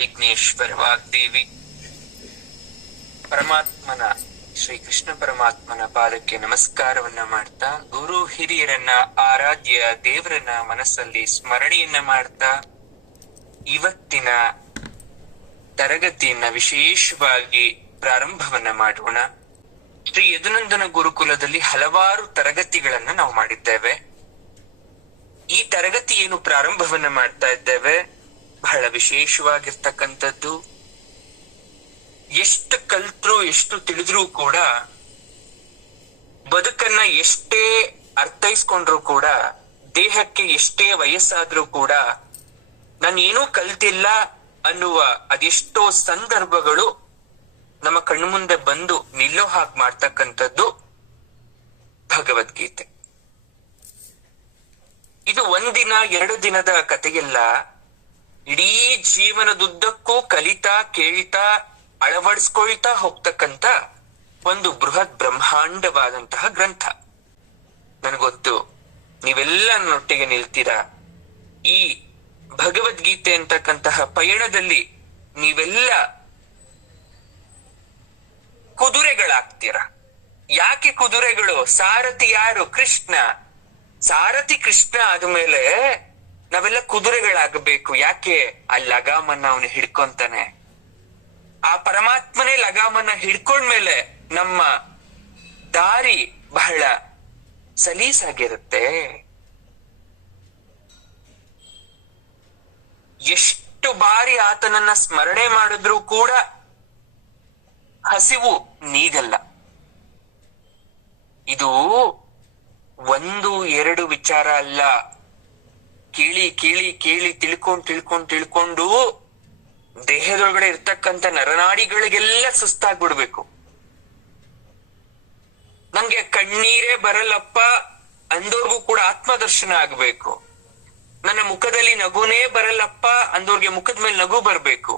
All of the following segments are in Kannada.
ವಿಘ್ನೇಶ್ವರ ವಾಗ್ದೇವಿ ಪರಮಾತ್ಮನ ಶ್ರೀಕೃಷ್ಣ ಪರಮಾತ್ಮನ ಪಾದಕ್ಕೆ ನಮಸ್ಕಾರವನ್ನ ಮಾಡ್ತಾ, ಗುರು ಹಿರಿಯರನ್ನ ಆರಾಧ್ಯ ದೇವರನ್ನ ಮನಸ್ಸಲ್ಲಿ ಸ್ಮರಣೆಯನ್ನ ಮಾಡ್ತಾ ಇವತ್ತಿನ ತರಗತಿಯನ್ನ ವಿಶೇಷವಾಗಿ ಪ್ರಾರಂಭವನ್ನ ಮಾಡೋಣ. ಶ್ರೀ ಯದುನಂದನ ಗುರುಕುಲದಲ್ಲಿ ಹಲವಾರು ತರಗತಿಗಳನ್ನ ನಾವು ಮಾಡಿದ್ದೇವೆ. ಈ ತರಗತಿ ಏನು ಪ್ರಾರಂಭವನ್ನ ಮಾಡ್ತಾ ಇದ್ದೇವೆ, ಬಹಳ ವಿಶೇಷವಾಗಿರ್ತಕ್ಕಂಥದ್ದು. ಎಷ್ಟು ಕಲ್ತ್ರು ಎಷ್ಟು ತಿಳಿದ್ರೂ ಕೂಡ, ಬದುಕನ್ನ ಎಷ್ಟೇ ಅರ್ಥೈಸ್ಕೊಂಡ್ರು ಕೂಡ, ದೇಹಕ್ಕೆ ಎಷ್ಟೇ ವಯಸ್ಸಾದ್ರೂ ಕೂಡ ನಾನೇನೂ ಕಲ್ತಿಲ್ಲ ಅನ್ನುವ ಅದೆಷ್ಟೋ ಸಂದರ್ಭಗಳು ನಮ್ಮ ಕಣ್ಣು ಮುಂದೆ ಬಂದು ನಿಲ್ಲೋ ಹಾಗೆ ಮಾಡ್ತಕ್ಕಂಥದ್ದು ಭಗವದ್ಗೀತೆ. ಇದು ಒಂದಿನ ಎರಡು ದಿನದ ಕಥೆಯಲ್ಲ. ಇಡೀ ಜೀವನದುದ್ದಕ್ಕೂ ಕಲಿತಾ ಕೇಳ್ತಾ ಅಳವಡಿಸ್ಕೊಳ್ತಾ ಹೋಗ್ತಕ್ಕಂತ ಒಂದು ಬೃಹತ್ ಬ್ರಹ್ಮಾಂಡವಾದಂತಹ ಗ್ರಂಥ. ನನಗೊತ್ತು ನೀವೆಲ್ಲ ನನ್ನೊಟ್ಟಿಗೆ ನಿಲ್ತೀರಾ. ಈ ಭಗವದ್ಗೀತೆ ಅಂತಕ್ಕಂತಹ ಪಯಣದಲ್ಲಿ ನೀವೆಲ್ಲ ಕುದುರೆಗಳಾಗ್ತೀರ. ಯಾಕೆ ಕುದುರೆಗಳು? ಸಾರಥಿ ಯಾರು? ಕೃಷ್ಣ. ಸಾರಥಿ ಕೃಷ್ಣ ಆದ್ಮೇಲೆ ನಾವೆಲ್ಲ ಕುದುರೆಗಳಾಗಬೇಕು. ಯಾಕೆ? ಆ ಲಗಾಮನ್ನ ಅವನು ಹಿಡ್ಕೊಂತಾನೆ. ಆ ಪರಮಾತ್ಮನೇ ಲಗಾಮನ್ನ ಹಿಡ್ಕೊಂಡ್ಮೇಲೆ ನಮ್ಮ ದಾರಿ ಬಹಳ ಸಲೀಸಾಗಿರುತ್ತೆ. ಎಷ್ಟು ಬಾರಿ ಆತನನ್ನ ಸ್ಮರಣೆ ಮಾಡಿದ್ರೂ ಕೂಡ ಹಸಿವು ನೀಗಲ್ಲ. ಇದು ಒಂದು ಎರಡು ವಿಚಾರ ಅಲ್ಲ. ಕೇಳಿ ಕೇಳಿ ಕೇಳಿ ತಿಳ್ಕೊಂಡು ದೇಹದೊಳಗಡೆ ಇರ್ತಕ್ಕಂಥ ನರನಾಡಿಗಳಿಗೆಲ್ಲ ಸುಸ್ತಾಗ್ಬಿಡ್ಬೇಕು. ನಂಗೆ ಕಣ್ಣೀರೇ ಬರಲ್ಲಪ್ಪ ಅಂದೋರ್ಗೂ ಕೂಡ ಆತ್ಮದರ್ಶನ ಆಗ್ಬೇಕು. ನನ್ನ ಮುಖದಲ್ಲಿ ನಗುನೇ ಬರಲ್ಲಪ್ಪ ಅಂದೋರ್ಗೆ ಮುಖದ ಮೇಲೆ ನಗು ಬರ್ಬೇಕು.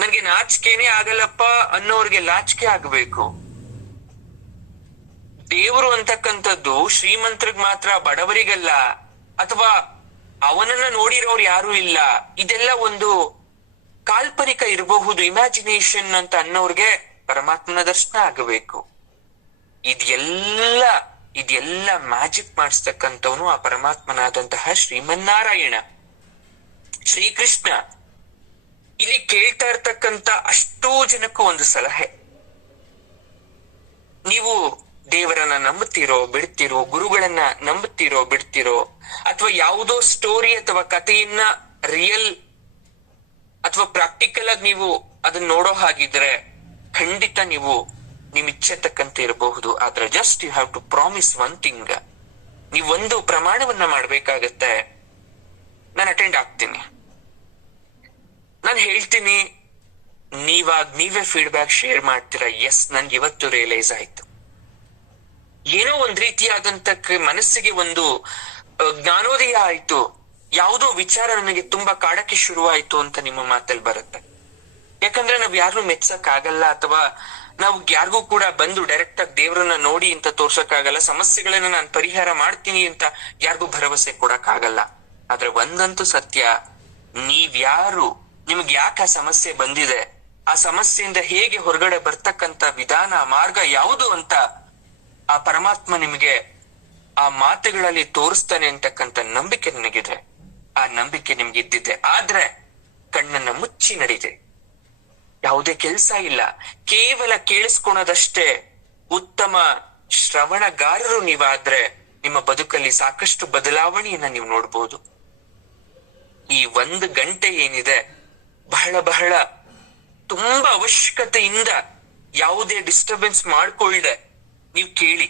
ನನ್ಗೆ ನಾಚಿಕೆನೇ ಆಗಲ್ಲಪ್ಪ ಅನ್ನೋರ್ಗೆ ಲಾಚಿಕೆ ಆಗ್ಬೇಕು. ದೇವರು ಅಂತಕ್ಕಂಥದ್ದು ಶ್ರೀಮಂತರಿಗೆ ಮಾತ್ರ, ಬಡವರಿಗಲ್ಲ, ಅಥವಾ ಅವನನ್ನ ನೋಡಿರೋರು ಯಾರು ಇಲ್ಲ. ಇದೆಲ್ಲ ಒಂದು ಕಾಲ್ಪನಿಕ ಇರಬಹುದು, ಇಮ್ಯಾಜಿನೇಷನ್ ಅಂತ ಅನ್ನೋರ್ಗೆ ಪರಮಾತ್ಮನ ದರ್ಶನ ಆಗಬೇಕು. ಇದೆಲ್ಲ ಮ್ಯಾಜಿಕ್ ಮಾಡಿಸ್ತಕ್ಕಂಥವನು ಆ ಪರಮಾತ್ಮನಾದಂತಹ ಶ್ರೀಮನ್ನಾರಾಯಣ ಶ್ರೀಕೃಷ್ಣ. ಇಲ್ಲಿ ಕೇಳ್ತಾ ಇರ್ತಕ್ಕಂಥ ಅಷ್ಟೋ ಜನಕ್ಕೂ ಒಂದು ಸಲಹೆ. ನೀವು ದೇವರನ್ನ ನಂಬುತ್ತೀರೋ ಬಿಡ್ತೀರೋ, ಗುರುಗಳನ್ನ ನಂಬುತ್ತೀರೋ ಬಿಡ್ತೀರೋ, ಅಥವಾ ಯಾವುದೋ ಸ್ಟೋರಿ ಅಥವಾ ಕಥೆಯನ್ನ ರಿಯಲ್ ಅಥವಾ ಪ್ರಾಕ್ಟಿಕಲ್ ಆಗಿ ನೀವು ಅದನ್ನ ನೋಡೋ ಹಾಗಿದ್ರೆ ಖಂಡಿತ ನೀವು ನಿಮ್ ಇಚ್ಛೆ ತಕ್ಕಂತೆ ಇರಬಹುದು. ಆದ್ರೆ just you have to promise one thing. ನೀವು ಒಂದು ಪ್ರಮಾಣವನ್ನ ಮಾಡ್ಬೇಕಾಗತ್ತೆ. ನಾನು ಅಟೆಂಡ್ ಆಗ್ತೀನಿ, ನಾನು ಹೇಳ್ತೀನಿ, ನೀವೇ ಫೀಡ್ಬ್ಯಾಕ್ ಶೇರ್ ಮಾಡ್ತೀರಾ. ಎಸ್, ನನ್ಗೆ ಇವತ್ತು ರಿಯಲೈಸ್ ಆಯ್ತು, ಏನೋ ಒಂದ್ ರೀತಿಯಾದಂತ ಮನಸ್ಸಿಗೆ ಒಂದು ಜ್ಞಾನೋದಯ ಆಯ್ತು, ಯಾವುದೋ ವಿಚಾರ ನನಗೆ ತುಂಬಾ ಕಾಡಕ್ಕೆ ಶುರುವಾಯ್ತು ಅಂತ ನಿಮ್ಮ ಮಾತಲ್ಲಿ ಬರುತ್ತೆ. ಯಾಕಂದ್ರೆ ನಾವ್ ಯಾರನ್ನೂ ಮೆಚ್ಚಕ್ ಆಗಲ್ಲ, ಅಥವಾ ನಾವು ಯಾರಿಗೂ ಕೂಡ ಬಂದು ಡೈರೆಕ್ಟ್ ಆಗಿ ದೇವರನ್ನ ನೋಡಿ ಅಂತ ತೋರ್ಸಕ್ ಆಗಲ್ಲ. ಸಮಸ್ಯೆಗಳನ್ನ ನಾನು ಪರಿಹಾರ ಮಾಡ್ತೀನಿ ಅಂತ ಯಾರಿಗೂ ಭರವಸೆ ಕೊಡಕ್ ಆಗಲ್ಲ. ಆದ್ರೆ ಒಂದಂತೂ ಸತ್ಯ, ನೀವ್ಯಾರು, ನಿಮ್ಗೆ ಯಾಕೆ ಆ ಸಮಸ್ಯೆ ಬಂದಿದೆ, ಆ ಸಮಸ್ಯೆಯಿಂದ ಹೇಗೆ ಹೊರಗಡೆ ಬರ್ತಕ್ಕಂತ ವಿಧಾನ ಮಾರ್ಗ ಯಾವುದು ಅಂತ ಆ ಪರಮಾತ್ಮ ನಿಮಗೆ ಆ ಮಾತುಗಳಲ್ಲಿ ತೋರಿಸ್ತಾನೆ ಅಂತಕ್ಕಂಥ ನಂಬಿಕೆ ನನಗಿದೆ. ಆ ನಂಬಿಕೆ ನಿಮ್ಗೆ ಇದ್ದಿದೆ. ಆದ್ರೆ ಕಣ್ಣನ್ನ ಮುಚ್ಚಿ ನಡೀದೆ, ಯಾವುದೇ ಕೆಲ್ಸ ಇಲ್ಲ, ಕೇವಲ ಕೇಳಿಸ್ಕೊಳೋದಷ್ಟೇ. ಉತ್ತಮ ಶ್ರವಣಗಾರರು ನೀವಾದ್ರೆ ನಿಮ್ಮ ಬದುಕಲ್ಲಿ ಸಾಕಷ್ಟು ಬದಲಾವಣೆಯನ್ನ ನೀವು ನೋಡ್ಬೋದು. ಈ 1 ಗಂಟೆ ಏನಿದೆ, ಬಹಳ ತುಂಬಾ ಅವಶ್ಯಕತೆಯಿಂದ ಯಾವುದೇ ಡಿಸ್ಟರ್ಬೆನ್ಸ್ ಮಾಡ್ಕೊಳ್ದೆ ನೀವು ಕೇಳಿ.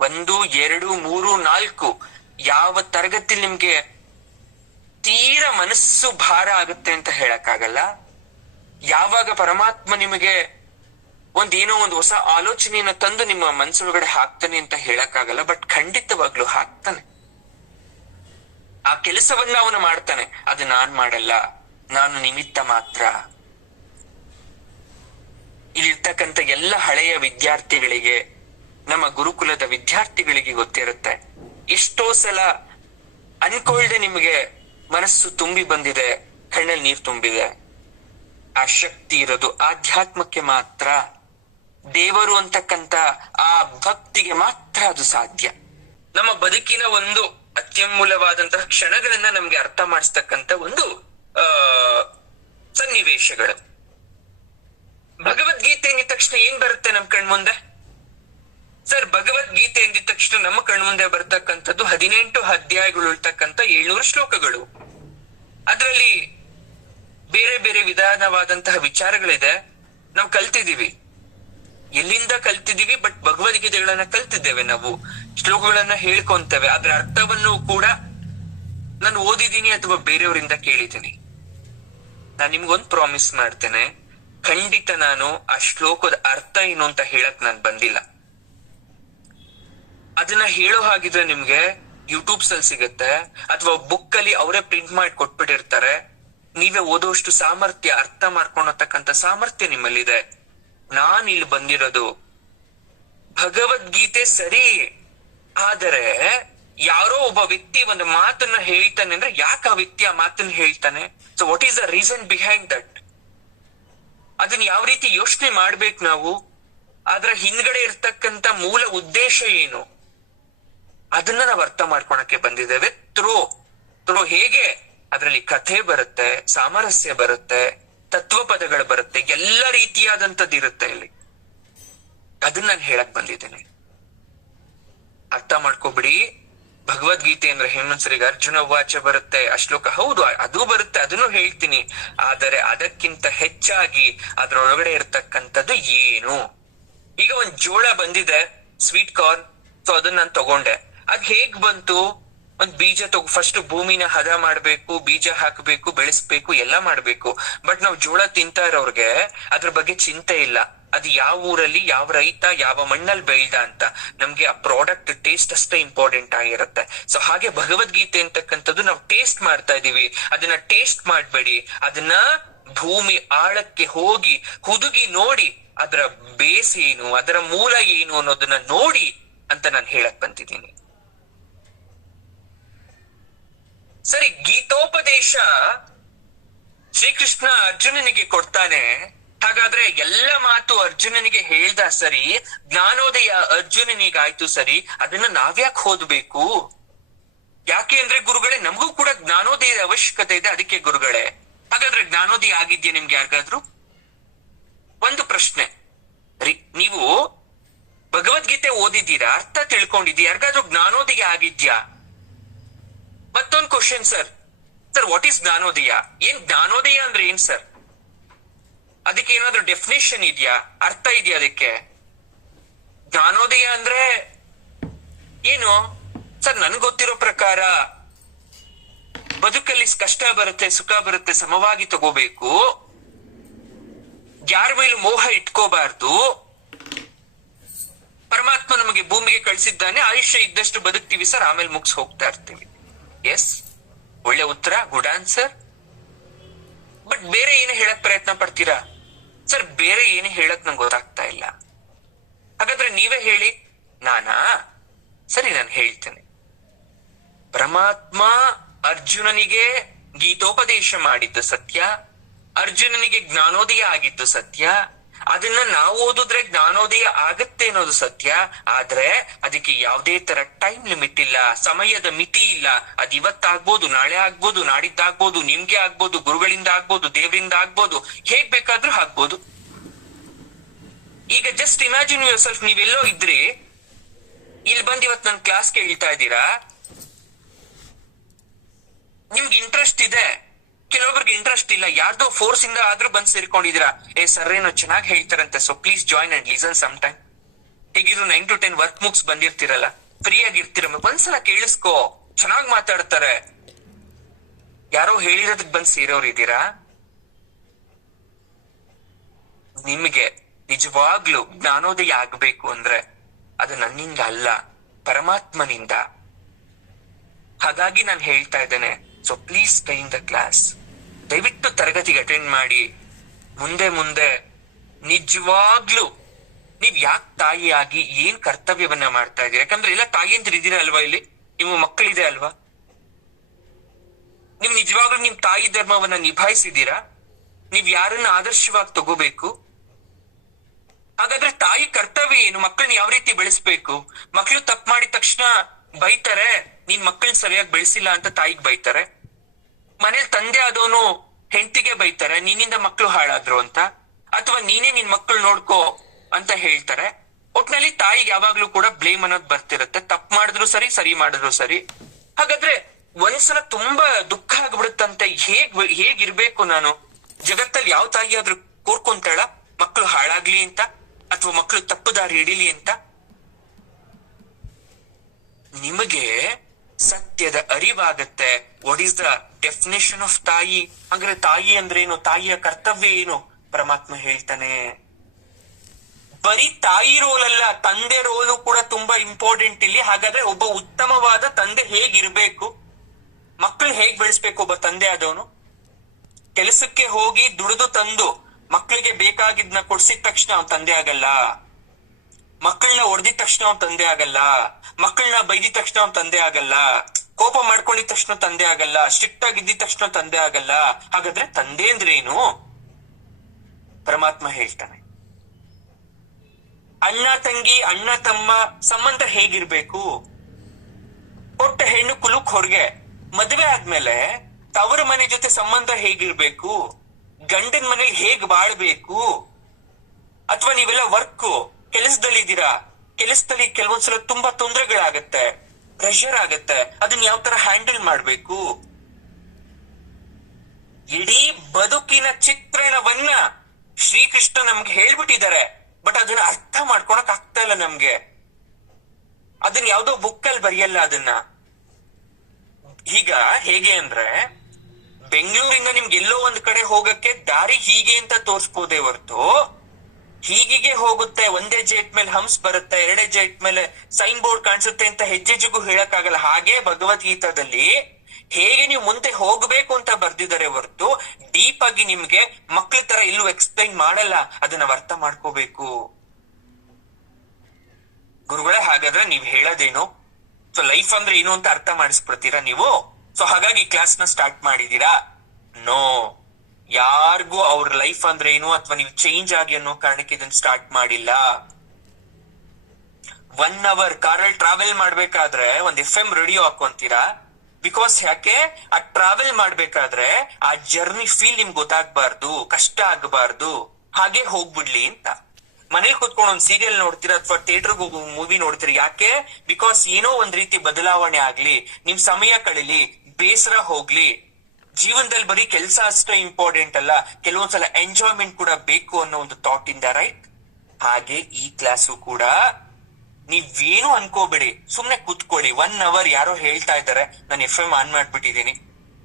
1, 2, 3, 4 ಯಾವ ತರಗತಿ ನಿಮ್ಗೆ ತೀರ ಮನಸ್ಸು ಭಾರ ಆಗುತ್ತೆ ಅಂತ ಹೇಳಕ್ಕಾಗಲ್ಲ. ಯಾವಾಗ ಪರಮಾತ್ಮ ನಿಮಗೆ ಏನೋ ಒಂದು ಹೊಸ ಆಲೋಚನೆಯನ್ನ ತಂದು ನಿಮ್ಮ ಮನಸ್ಸೊಳಗಡೆ ಹಾಕ್ತಾನೆ ಅಂತ ಹೇಳಕ್ಕಾಗಲ್ಲ. ಬಟ್ ಖಂಡಿತವಾಗ್ಲೂ ಹಾಕ್ತಾನೆ. ಆ ಕೆಲಸವನ್ನ ಅವನು ಮಾಡ್ತಾನೆ. ಅದು ನಾನ್ ಮಾಡಲ್ಲ, ನಾನು ನಿಮಿತ್ತ ಮಾತ್ರ. ಇಲ್ಲಿರ್ತಕ್ಕಂಥ ಎಲ್ಲ ಹಳೆಯ ವಿದ್ಯಾರ್ಥಿಗಳಿಗೆ, ನಮ್ಮ ಗುರುಕುಲದ ವಿದ್ಯಾರ್ಥಿಗಳಿಗೆ ಗೊತ್ತಿರುತ್ತೆ. ಎಷ್ಟೋ ಸಲ ಅನ್ಕೊಳ್ದೆ ನಿಮಗೆ ಮನಸ್ಸು ತುಂಬಿ ಬಂದಿದೆ, ಕಣ್ಣಲ್ಲಿ ನೀರು ತುಂಬಿದೆ. ಆ ಶಕ್ತಿ ಇರೋದು ಆಧ್ಯಾತ್ಮಕ್ಕೆ ಮಾತ್ರ. ದೇವರು ಅಂತಕ್ಕಂತ ಆ ಭಕ್ತಿಗೆ ಮಾತ್ರ ಅದು ಸಾಧ್ಯ. ನಮ್ಮ ಬದುಕಿನ ಒಂದು ಅತ್ಯಮೂಲ್ಯವಾದಂತಹ ಕ್ಷಣಗಳನ್ನ ನಮ್ಗೆ ಅರ್ಥ ಮಾಡಿಸ್ತಕ್ಕಂತ ಒಂದು ಸನ್ನಿವೇಶಗಳು. ಭಗವದ್ಗೀತೆ ಎಂದ ತಕ್ಷಣ ಏನ್ ಬರುತ್ತೆ ನಮ್ ಕಣ್ಮುಂದೆ? ಸರ್, ಭಗವದ್ಗೀತೆ ಎಂದ ತಕ್ಷಣ ನಮ್ಮ ಕಣ್ಮುಂದೆ ಬರ್ತಕ್ಕಂಥದ್ದು 18 ಅಧ್ಯಾಯಗಳು ಇರ್ತಕ್ಕಂಥ 700 ಶ್ಲೋಕಗಳು. ಅದರಲ್ಲಿ ಬೇರೆ ಬೇರೆ ವಿಧಾನವಾದಂತಹ ವಿಚಾರಗಳಿದೆ. ನಾವು ಕಲ್ತಿದೀವಿ, ಎಲ್ಲಿಂದ ಕಲ್ತಿದೀವಿ, ಬಟ್ ಭಗವದ್ಗೀತೆಗಳನ್ನ ಕಲ್ತಿದ್ದೇವೆ ನಾವು, ಶ್ಲೋಕಗಳನ್ನ ಹೇಳ್ಕೊಂತೇವೆ. ಅದ್ರ ಅರ್ಥವನ್ನು ಕೂಡ ನಾನು ಓದಿದ್ದೀನಿ ಅಥವಾ ಬೇರೆಯವರಿಂದ ಕೇಳಿದ್ದೀನಿ. ನಾನು ನಿಮ್ಗೊಂದು ಪ್ರಾಮಿಸ್ ಮಾಡ್ತೇನೆ, ಖಂಡಿತ ನಾನು ಆ ಶ್ಲೋಕದ ಅರ್ಥ ಏನು ಅಂತ ಹೇಳಕ್ ನಾನು ಬಂದಿಲ್ಲ. ಅದನ್ನ ಹೇಳೋ ಹಾಗಿದ್ರೆ ನಿಮ್ಗೆ ಯೂಟ್ಯೂಬ್ಸ್ ಅಲ್ಲಿ ಸಿಗುತ್ತೆ, ಅಥವಾ ಬುಕ್ ಅಲ್ಲಿ ಅವರೇ ಪ್ರಿಂಟ್ ಮಾಡಿ ಕೊಟ್ಬಿಟ್ಟಿರ್ತಾರೆ. ನೀವೇ ಓದೋಷ್ಟು ಸಾಮರ್ಥ್ಯ, ಅರ್ಥ ಮಾಡ್ಕೊಳತಕ್ಕಂತ ಸಾಮರ್ಥ್ಯ ನಿಮ್ಮಲ್ಲಿದೆ. ನಾನ್ ಇಲ್ಲಿ ಬಂದಿರೋದು ಭಗವದ್ಗೀತೆ ಸರಿ, ಆದರೆ ಯಾರೋ ಒಬ್ಬ ವ್ಯಕ್ತಿ ಒಂದು ಮಾತನ್ನ ಹೇಳ್ತಾನೆ ಅಂದ್ರೆ ಯಾಕೆ ಆ ವ್ಯಕ್ತಿ ಆ ಮಾತನ್ನ ಹೇಳ್ತಾನೆ? So what is the reason behind that? ಅದನ್ನ ಯಾವ ರೀತಿ ಯೋಚನೆ ಮಾಡ್ಬೇಕು ನಾವು? ಅದ್ರ ಹಿಂದ್ಗಡೆ ಇರ್ತಕ್ಕಂತ ಮೂಲ ಉದ್ದೇಶ ಏನು? ಅದನ್ನ ನಾವು ಅರ್ಥ ಮಾಡ್ಕೊಳಕ್ಕೆ ಬಂದಿದ್ದೇವೆ. ಥ್ರೋ ಹೇಗೆ ಅದರಲ್ಲಿ ಕಥೆ ಬರುತ್ತೆ, ಸಾಮರಸ್ಯ ಬರುತ್ತೆ, ತತ್ವ ಪದಗಳು ಬರುತ್ತೆ, ಎಲ್ಲ ರೀತಿಯಾದಂಥದ್ದು ಇರುತ್ತೆ ಇಲ್ಲಿ. ಅದನ್ನ ನಾನು ಹೇಳಕ್ ಬಂದಿದ್ದೇನೆ. ಅರ್ಥ ಮಾಡ್ಕೊಬಿಡಿ. ಭಗವದ್ಗೀತೆ ಅಂದ್ರೆ ಹೇಮಂತ್ಸರಿಗೆ ಅರ್ಜುನ ವಾಚ ಬರುತ್ತೆ, ಆ ಶ್ಲೋಕ ಹೌದು, ಅದು ಬರುತ್ತೆ, ಅದನ್ನು ಹೇಳ್ತೀನಿ. ಆದರೆ ಅದಕ್ಕಿಂತ ಹೆಚ್ಚಾಗಿ ಅದ್ರೊಳಗಡೆ ಇರ್ತಕ್ಕಂಥದ್ದು ಏನು? ಈಗ ಒಂದ್ ಜೋಳ ಬಂದಿದೆ, ಸ್ವೀಟ್ ಕಾರ್ನ್, ಸೊ ಅದನ್ನ ನಾನು ತಗೊಂಡೆ. ಅದ್ ಹೇಗ್ ಬಂತು? ಒಂದ್ ಬೀಜ ಫಸ್ಟ್ ಭೂಮಿನ ಹದ ಮಾಡ್ಬೇಕು, ಬೀಜ ಹಾಕ್ಬೇಕು, ಬೆಳೆಸ್ಬೇಕು, ಎಲ್ಲ ಮಾಡ್ಬೇಕು. ಬಟ್ ನಾವು ಜೋಳ ತಿಂತಾ ಇರೋರ್ಗೆ ಅದ್ರ ಬಗ್ಗೆ ಚಿಂತೆ ಇಲ್ಲ. ಅದು ಯಾವ ಊರಲ್ಲಿ, ಯಾವ ರೈತ, ಯಾವ ಮಣ್ಣಲ್ಲಿ ಬೆಳ್ದ ಅಂತ. ನಮ್ಗೆ ಆ ಪ್ರಾಡಕ್ಟ್ ಟೇಸ್ಟ್ ಅಷ್ಟೇ ಇಂಪಾರ್ಟೆಂಟ್ ಆಗಿರುತ್ತೆ. ಸೊ ಹಾಗೆ ಭಗವದ್ಗೀತೆ ಅಂತಕ್ಕಂಥದ್ದು ನಾವು ಟೇಸ್ಟ್ ಮಾಡ್ತಾ ಇದೀವಿ. ಅದನ್ನ ಟೇಸ್ಟ್ ಮಾಡ್ಬೇಡಿ, ಅದನ್ನ ಭೂಮಿ ಆಳಕ್ಕೆ ಹೋಗಿ ಹುದುಗಿ ನೋಡಿ ಅದರ ಬೇಸ್ ಏನು, ಅದರ ಮೂಲ ಏನು ಅನ್ನೋದನ್ನ ನೋಡಿ ಅಂತ ನಾನು ಹೇಳಕ್ ಬಂದಿದ್ದೀನಿ. ಸರಿ, ಗೀತೋಪದೇಶ ಶ್ರೀಕೃಷ್ಣ ಅರ್ಜುನನಿಗೆ ಕೊಡ್ತಾನೆ. ಹಾಗಾದ್ರೆ ಎಲ್ಲ ಮಾತು ಅರ್ಜುನನಿಗೆ ಹೇಳ್ದ ಸರಿ, ಜ್ಞಾನೋದಯ ಅರ್ಜುನನಿಗಾಯ್ತು ಸರಿ, ಅದನ್ನ ನಾವ್ಯಾಕೆ ಓದ್ಬೇಕು? ಯಾಕೆ ಅಂದ್ರೆ ಗುರುಗಳೇ, ನಮಗೂ ಕೂಡ ಜ್ಞಾನೋದಯದ ಅವಶ್ಯಕತೆ ಇದೆ. ಅದಕ್ಕೆ ಗುರುಗಳೇ, ಹಾಗಾದ್ರೆ ಜ್ಞಾನೋದಯ ಆಗಿದ್ಯಾ ನಿಮ್ಗೆ ಯಾರಿಗಾದ್ರು? ಒಂದು ಪ್ರಶ್ನೆ ರೀ, ನೀವು ಭಗವದ್ಗೀತೆ ಓದಿದ್ದೀರಾ, ಅರ್ಥ ತಿಳ್ಕೊಂಡಿದ್ದೀರಾ, ಯಾರಿಗಾದ್ರೂ ಜ್ಞಾನೋದಯ ಆಗಿದ್ಯಾ? ಮತ್ತೊಂದು ಕ್ವಶನ್ ಸರ್, ವಾಟ್ ಈಸ್ ಜ್ಞಾನೋದಯ? ಏನ್ ಜ್ಞಾನೋದಯ ಅಂದ್ರೆ ಏನ್ ಸರ್? ಅದಕ್ಕೆ ಏನಾದ್ರೂ ಡೆಫಿನೇಷನ್ ಇದೆಯಾ, ಅರ್ಥ ಇದೆಯಾ ಅದಕ್ಕೆ? ಜ್ಞಾನೋದಯ ಅಂದ್ರೆ ಏನು ಸರ್? ನನ್ಗೆ ಗೊತ್ತಿರೋ ಪ್ರಕಾರ ಬದುಕಲ್ಲಿ ಕಷ್ಟ ಬರುತ್ತೆ, ಸುಖ ಬರುತ್ತೆ, ಸಮವಾಗಿ ತಗೋಬೇಕು, ಯಾರ ಮೇಲೂ ಮೋಹ ಇಟ್ಕೋಬಾರ್ದು. ಪರಮಾತ್ಮ ನಮಗೆ ಭೂಮಿಗೆ ಕಳಿಸಿದ್ದಾನೆ, ಆಯುಷ್ಯ ಇದ್ದಷ್ಟು ಬದುಕ್ತೀವಿ ಸರ್, ಆಮೇಲೆ ಮುಗಿಸ್ ಹೋಗ್ತಾ ಇರ್ತೀವಿ. ಎಸ್, ಒಳ್ಳೆ ಉತ್ತರ, ಗುಡ್ ಆನ್ಸರ್. ಬಟ್ ಬೇರೆ ಏನು ಹೇಳಕ್ ಪ್ರಯತ್ನ ಪಡ್ತೀರಾ ಸರ್? ಬೇರೆ ಏನು ಹೇಳಕ್ ನಂಗೆ ಗೊತ್ತಾಗ್ತಾ ಇಲ್ಲ. ಹಾಗಾದ್ರೆ ನೀವೇ ಹೇಳಿ. ನಾನಾ? ಸರಿ, ನಾನು ಹೇಳ್ತೇನೆ. ಪರಮಾತ್ಮ ಅರ್ಜುನನಿಗೆ ಗೀತೋಪದೇಶ ಮಾಡಿದ್ದು ಸತ್ಯ, ಅರ್ಜುನನಿಗೆ ಜ್ಞಾನೋದಯ ಆಗಿದ್ದು ಸತ್ಯ. ಅದನ್ನ ನಾವು ಓದಿದ್ರೆ ಜ್ಞಾನೋದಯ ಆಗತ್ತೆ ಅನ್ನೋದು ಸತ್ಯ. ಆದ್ರೆ ಅದಕ್ಕೆ ಯಾವುದೇ ತರ ಟೈಮ್ ಲಿಮಿಟ್ ಇಲ್ಲ, ಸಮಯದ ಮಿತಿ ಇಲ್ಲ. ಅದ್ ಇವತ್ತಾಗ್ಬೋದು, ನಾಳೆ ಆಗ್ಬೋದು, ನಾಡಿದ್ದಾಗ್ಬೋದು, ನಿಮ್ಗೆ ಆಗ್ಬೋದು, ಗುರುಗಳಿಂದ ಆಗ್ಬೋದು, ದೇವರಿಂದ ಆಗ್ಬೋದು, ಹೇಗ್ ಬೇಕಾದ್ರೂ ಆಗ್ಬೋದು. ಈಗ ಜಸ್ಟ್ ಇಮ್ಯಾಜಿನ್ ಯುವರ್ ಸೆಲ್ಫ್, ನೀವೆಲ್ಲೋ ಇದ್ರಿ, ಇಲ್ಲಿ ಬಂದ್ ಇವತ್ ನನ್ ಕ್ಲಾಸ್ ಕೇಳ್ತಾ ಇದ್ದೀರಾ, ನಿಮ್ಗೆ ಇಂಟ್ರೆಸ್ಟ್ ಇದೆ, ಕೆಲವೊಬ್ರಿಗೆ ಇಂಟ್ರೆಸ್ಟ್ ಇಲ್ಲ, ಯಾರ್ದೋ ಫೋರ್ಸ್ ಇಂದ ಆದ್ರೂ ಬಂದ್ ಸೇರ್ಕೊಂಡಿದೀರಾ. ಸರ್ ಏನೋ ಚೆನ್ನಾಗಿ ಹೇಳ್ತಾರಂತೆ, so please join and listen some time. ಹೇಗಿದ್ರು 9 to 10 ವರ್ಕ್ ಮುಗ್ಸ್ ಬಂದಿರ್ತಿರಲ್ಲ, ಫ್ರೀ ಆಗಿರ್ತೀರ, ಒಂದ್ಸಲ ಕೇಳಿಸ್ಕೋ, ಚೆನ್ನಾಗ್ ಮಾತಾಡ್ತಾರೆ. ಯಾರೋ ಹೇಳಿರೋದಕ್ ಬಂದ್ ಸೇರೋರು ಇದ್ದೀರಾ? ನಿಮ್ಗೆ ನಿಜವಾಗ್ಲು ಜ್ಞಾನೋದಯ ಆಗ್ಬೇಕು ಅಂದ್ರೆ ಅದು ನನ್ನಿಂದ ಅಲ್ಲ, ಪರಮಾತ್ಮನಿಂದ. ಹಾಗಾಗಿ ನಾನು ಹೇಳ್ತಾ ಇದ್ದೇನೆ, so please stay in the class. ದಯವಿಟ್ಟು ತರಗತಿಗೆ ಅಟೆಂಡ್ ಮಾಡಿ. ಮುಂದೆ ಮುಂದೆ ನಿಜವಾಗ್ಲು ನೀವ್ ಯಾಕೆ ತಾಯಿಯಾಗಿ ಏನ್ ಕರ್ತವ್ಯವನ್ನ ಮಾಡ್ತಾ ಇದೀರ? ಯಾಕಂದ್ರೆ ಎಲ್ಲ ತಾಯಿ ಅಂತ ಇದ್ದೀರಾ ಅಲ್ವಾ, ಇಲ್ಲಿ ನಿಮ್ಮ ಮಕ್ಕಳಿದೆ ಅಲ್ವಾ? ನಿಮ್ ನಿಜವಾಗ್ಲೂ ನಿಮ್ ತಾಯಿ ಧರ್ಮವನ್ನ ನಿಭಾಯಿಸಿದೀರಾ? ನೀವ್ ಯಾರನ್ನ ಆದರ್ಶವಾಗಿ ತಗೋಬೇಕು? ಹಾಗಾದ್ರೆ ತಾಯಿ ಕರ್ತವ್ಯ ಏನು? ಮಕ್ಕಳನ್ನ ಯಾವ ರೀತಿ ಬೆಳೆಸ್ಬೇಕು? ಮಕ್ಳು ತಪ್ಪು ಮಾಡಿದ ತಕ್ಷಣ ಬೈತಾರೆ, ನೀನ್ ಮಕ್ಕಳನ್ನ ಸರಿಯಾಗಿ ಬೆಳೆಸಿಲ್ಲ ಅಂತ ತಾಯಿಗ್ ಬೈತಾರೆ. ಮನೇಲಿ ತಂದೆ ಆದವನು ಹೆಂಡತಿಗೆ ಬೈತಾರೆ, ನೀನಿಂದ ಮಕ್ಳು ಹಾಳಾದ್ರು ಅಂತ, ಅಥವಾ ನೀನೇ ನಿನ್ ಮಕ್ಳು ನೋಡ್ಕೋ ಅಂತ ಹೇಳ್ತಾರೆ. ಒಟ್ನಲ್ಲಿ ತಾಯಿಗೆ ಯಾವಾಗ್ಲೂ ಕೂಡ ಬ್ಲೇಮ್ ಅನ್ನೋದು ಬರ್ತಿರತ್ತೆ. ತಪ್ಪು ಮಾಡಿದ್ರು ಸರಿ, ಸರಿ ಮಾಡಿದ್ರು ಸರಿ. ಹಾಗಾದ್ರೆ ಒಂದ್ಸಲ ತುಂಬಾ ದುಃಖ ಆಗ್ಬಿಡುತ್ತಂತೆ. ಹೇಗಿರ್ಬೇಕು ನಾನು? ಜಗತ್ತಲ್ಲಿ ಯಾವ ತಾಯಿ ಆದ್ರೂ ಕೋರ್ಕೊಂತಾಳ ಮಕ್ಳು ಹಾಳಾಗ್ಲಿ ಅಂತ, ಅಥವಾ ಮಕ್ಳು ತಪ್ಪು ದಾರಿ ಹಿಡಿಲಿ ಅಂತ? ನಿಮಗೆ ಸತ್ಯದ ಅರಿವಾಗತ್ತೆ. What is the definition of ತಾಯಿ? ಅಂದ್ರೆ ತಾಯಿ ಅಂದ್ರೇನು? ತಾಯಿಯ ಕರ್ತವ್ಯ ಏನು? ಪರಮಾತ್ಮ ಹೇಳ್ತಾನೆ. ಬರೀ ತಾಯಿ ರೋಲ್ ಅಲ್ಲ, ತಂದೆ ರೋಲು ಕೂಡ ತುಂಬಾ ಇಂಪಾರ್ಟೆಂಟ್ ಇಲ್ಲಿ. ಹಾಗಾದ್ರೆ ಒಬ್ಬ ಉತ್ತಮವಾದ ತಂದೆ ಹೇಗಿರ್ಬೇಕು? ಮಕ್ಕಳು ಹೇಗ್ ಬೆಳೆಸ್ಬೇಕು? ಒಬ್ಬ ತಂದೆ ಆದವನು ಕೆಲಸಕ್ಕೆ ಹೋಗಿ ದುಡಿದು ತಂದು ಮಕ್ಕಳಿಗೆ ಬೇಕಾಗಿದ್ನ ಕೊಡ್ಸಿದ ತಕ್ಷಣ ಅವ್ನ್ ತಂದೆ ಆಗಲ್ಲ. ಮಕ್ಕಳನ್ನ ಹೊಡೆದಿದ ತಕ್ಷಣ ಅವ್ನ್ ತಂದೆ ಆಗಲ್ಲ. ಮಕ್ಕಳನ್ನ ಬೈದಿದ ತಕ್ಷಣ ಅವ್ನ್ ತಂದೆ ಆಗಲ್ಲ. ಕೋಪ ಮಾಡ್ಕೊಂಡಿದ ತಕ್ಷಣ ತಂದೆ ಆಗಲ್ಲ. ಸ್ಟ್ರಿಕ್ಟ್ ಆಗಿದ್ದ ತಕ್ಷಣ ತಂದೆ ಆಗಲ್ಲ. ಹಾಗಾದ್ರೆ ತಂದೆ ಅಂದ್ರೇನು? ಪರಮಾತ್ಮ ಹೇಳ್ತಾನೆ. ಅಣ್ಣ ತಂಗಿ, ಅಣ್ಣ ತಮ್ಮ ಸಂಬಂಧ ಹೇಗಿರ್ಬೇಕು? ಕೊಟ್ಟ ಹೆಣ್ಣು ಕುಲುಕ್ ಹೊರಗೆ, ಮದುವೆ ಆದ್ಮೇಲೆ ತವರ ಮನೆ ಜೊತೆ ಸಂಬಂಧ ಹೇಗಿರ್ಬೇಕು? ಗಂಡನ ಮನೇಲಿ ಹೇಗ್ ಬಾಳ್ಬೇಕು? ಅಥವಾ ನೀವೆಲ್ಲ ಕೆಲಸದಲ್ಲಿದ್ದೀರಾ, ಕೆಲಸದಲ್ಲಿ ಕೆಲವೊಂದ್ಸಲ ತುಂಬಾ ತೊಂದರೆಗಳಾಗತ್ತೆ, ಪ್ರೆಷರ್ ಆಗತ್ತೆ, ಅದನ್ನ ಯಾವ ತರ ಹ್ಯಾಂಡಲ್ ಮಾಡ್ಬೇಕು? ಇಡೀ ಬದುಕಿನ ಚಿತ್ರಣವನ್ನ ಶ್ರೀಕೃಷ್ಣ ನಮ್ಗೆ ಹೇಳ್ಬಿಟ್ಟಿದ್ದಾರೆ. ಬಟ್ ಅದನ್ನ ಅರ್ಥ ಮಾಡ್ಕೊಳಕ್ ಆಗ್ತಾ ಇಲ್ಲ ನಮ್ಗೆ. ಅದನ್ನ ಯಾವ್ದೋ ಬುಕ್ಕಲ್ಲಿ ಬರೆಯಲ್ಲ ಅದನ್ನ. ಈಗ ಹೇಗೆ ಅಂದ್ರೆ, ಬೆಂಗಳೂರಿಂದ ನಿಮ್ಗೆ ಎಲ್ಲೋ ಒಂದ್ ಕಡೆ ಹೋಗಕ್ಕೆ ದಾರಿ ಹೀಗೆ ಅಂತ ತೋರ್ಸ್ಬೋದೇ ಹೊರ್ತು ಹೀಗಿಗೆ ಹೋಗುತ್ತೆ, ಒಂದೇ ಜೇಟ್ ಮೇಲೆ ಹಂಸ್ ಬರುತ್ತೆ, ಎರಡೇ ಜೇಟ್ ಮೇಲೆ ಸೈನ್ ಬೋರ್ಡ್ ಕಾಣಿಸುತ್ತೆ ಅಂತ ಹೆಜ್ಜೆಜಿಗೂ ಹೇಳಕ್ಕಾಗಲ್ಲ. ಹಾಗೆ ಭಗವದ್ಗೀತಾದಲ್ಲಿ ಹೇಗೆ ನೀವು ಮುಂದೆ ಹೋಗ್ಬೇಕು ಅಂತ ಬರ್ದಿದ್ದಾರೆ ಹೊರ್ತು ಡೀಪ್ ಆಗಿ ನಿಮ್ಗೆ ಮಕ್ಳ ತರ ಎಲ್ಲೂ ಎಕ್ಸ್ಪ್ಲೈನ್ ಮಾಡಲ್ಲ. ಅದನ್ನ ಅರ್ಥ ಮಾಡ್ಕೋಬೇಕು. ಗುರುಗಳೇ, ಹಾಗಾದ್ರೆ ನೀವ್ ಹೇಳೋದೇನು? ಸೊ ಲೈಫ್ ಅಂದ್ರೆ ಏನು ಅಂತ ಅರ್ಥ ಮಾಡಿಸ್ಬಿಡ್ತೀರಾ ನೀವು? ಸೊ ಹಾಗಾಗಿ ಕ್ಲಾಸ್ ನ ಸ್ಟಾರ್ಟ್ ಮಾಡಿದೀರಾ? ನೋ, ಯಾರಿಗೂ ಅವ್ರ ಲೈಫ್ ಅಂದ್ರೆ ಏನು ಅಥವಾ ನೀವು ಚೇಂಜ್ ಆಗಿ ಅನ್ನೋ ಕಾರಣಕ್ಕೆ ಇದನ್ನ ಸ್ಟಾರ್ಟ್ ಮಾಡಿಲ್ಲ. 1 hour ಕಾರಲ್ಲಿ ಟ್ರಾವೆಲ್ ಮಾಡ್ಬೇಕಾದ್ರೆ ಒಂದ್ FM ರೇಡಿಯೋ ಹಾಕೊಂತೀರಾ. ಬಿಕಾಸ್ ಯಾಕೆ? ಆ ಟ್ರಾವೆಲ್ ಮಾಡ್ಬೇಕಾದ್ರೆ ಆ ಜರ್ನಿ ಫೀಲ್ ನಿಮ್ಗೆ ಗೊತ್ತಾಗ್ಬಾರ್ದು, ಕಷ್ಟ ಆಗ್ಬಾರ್ದು, ಹಾಗೆ ಹೋಗ್ಬಿಡ್ಲಿ ಅಂತ. ಮನೇಲಿ ಕುತ್ಕೊಂಡು ಒಂದ್ ಸೀರಿಯಲ್ ನೋಡ್ತೀರಾ ಅಥವಾ ಥಿಯೇಟರ್ಗೆ ಹೋಗಿ ಮೂವಿ ನೋಡ್ತೀರಾ. ಯಾಕೆ? ಬಿಕಾಸ್ ಏನೋ ಒಂದ್ ರೀತಿ ಬದಲಾವಣೆ ಆಗ್ಲಿ, ನಿಮ್ ಸಮಯ ಕಳೀಲಿ, ಬೇಸರ ಹೋಗ್ಲಿ. ಜೀವನದಲ್ಲಿ ಬರೀ ಕೆಲಸ ಅಷ್ಟೇ ಇಂಪಾರ್ಟೆಂಟ್ ಅಲ್ಲ, ಕೆಲವೊಂದ್ಸಲ ಎಂಜಾಯ್ಮೆಂಟ್ ಕೂಡ ಬೇಕು ಅನ್ನೋ ಒಂದು ಥಾಟ್ ಇಂದ, ರೈಟ್? ಹಾಗೆ ಈ ಕ್ಲಾಸು ಕೂಡ ನೀವೇನು ಅನ್ಕೋಬೇಡಿ, ಸುಮ್ನೆ ಕೂತ್ಕೊಳ್ಳಿ. 1 hour ಯಾರೋ ಹೇಳ್ತಾ ಇದ್ದಾರೆ, ನಾನು FM ಆನ್ ಮಾಡ್ಬಿಟ್ಟಿದೀನಿ,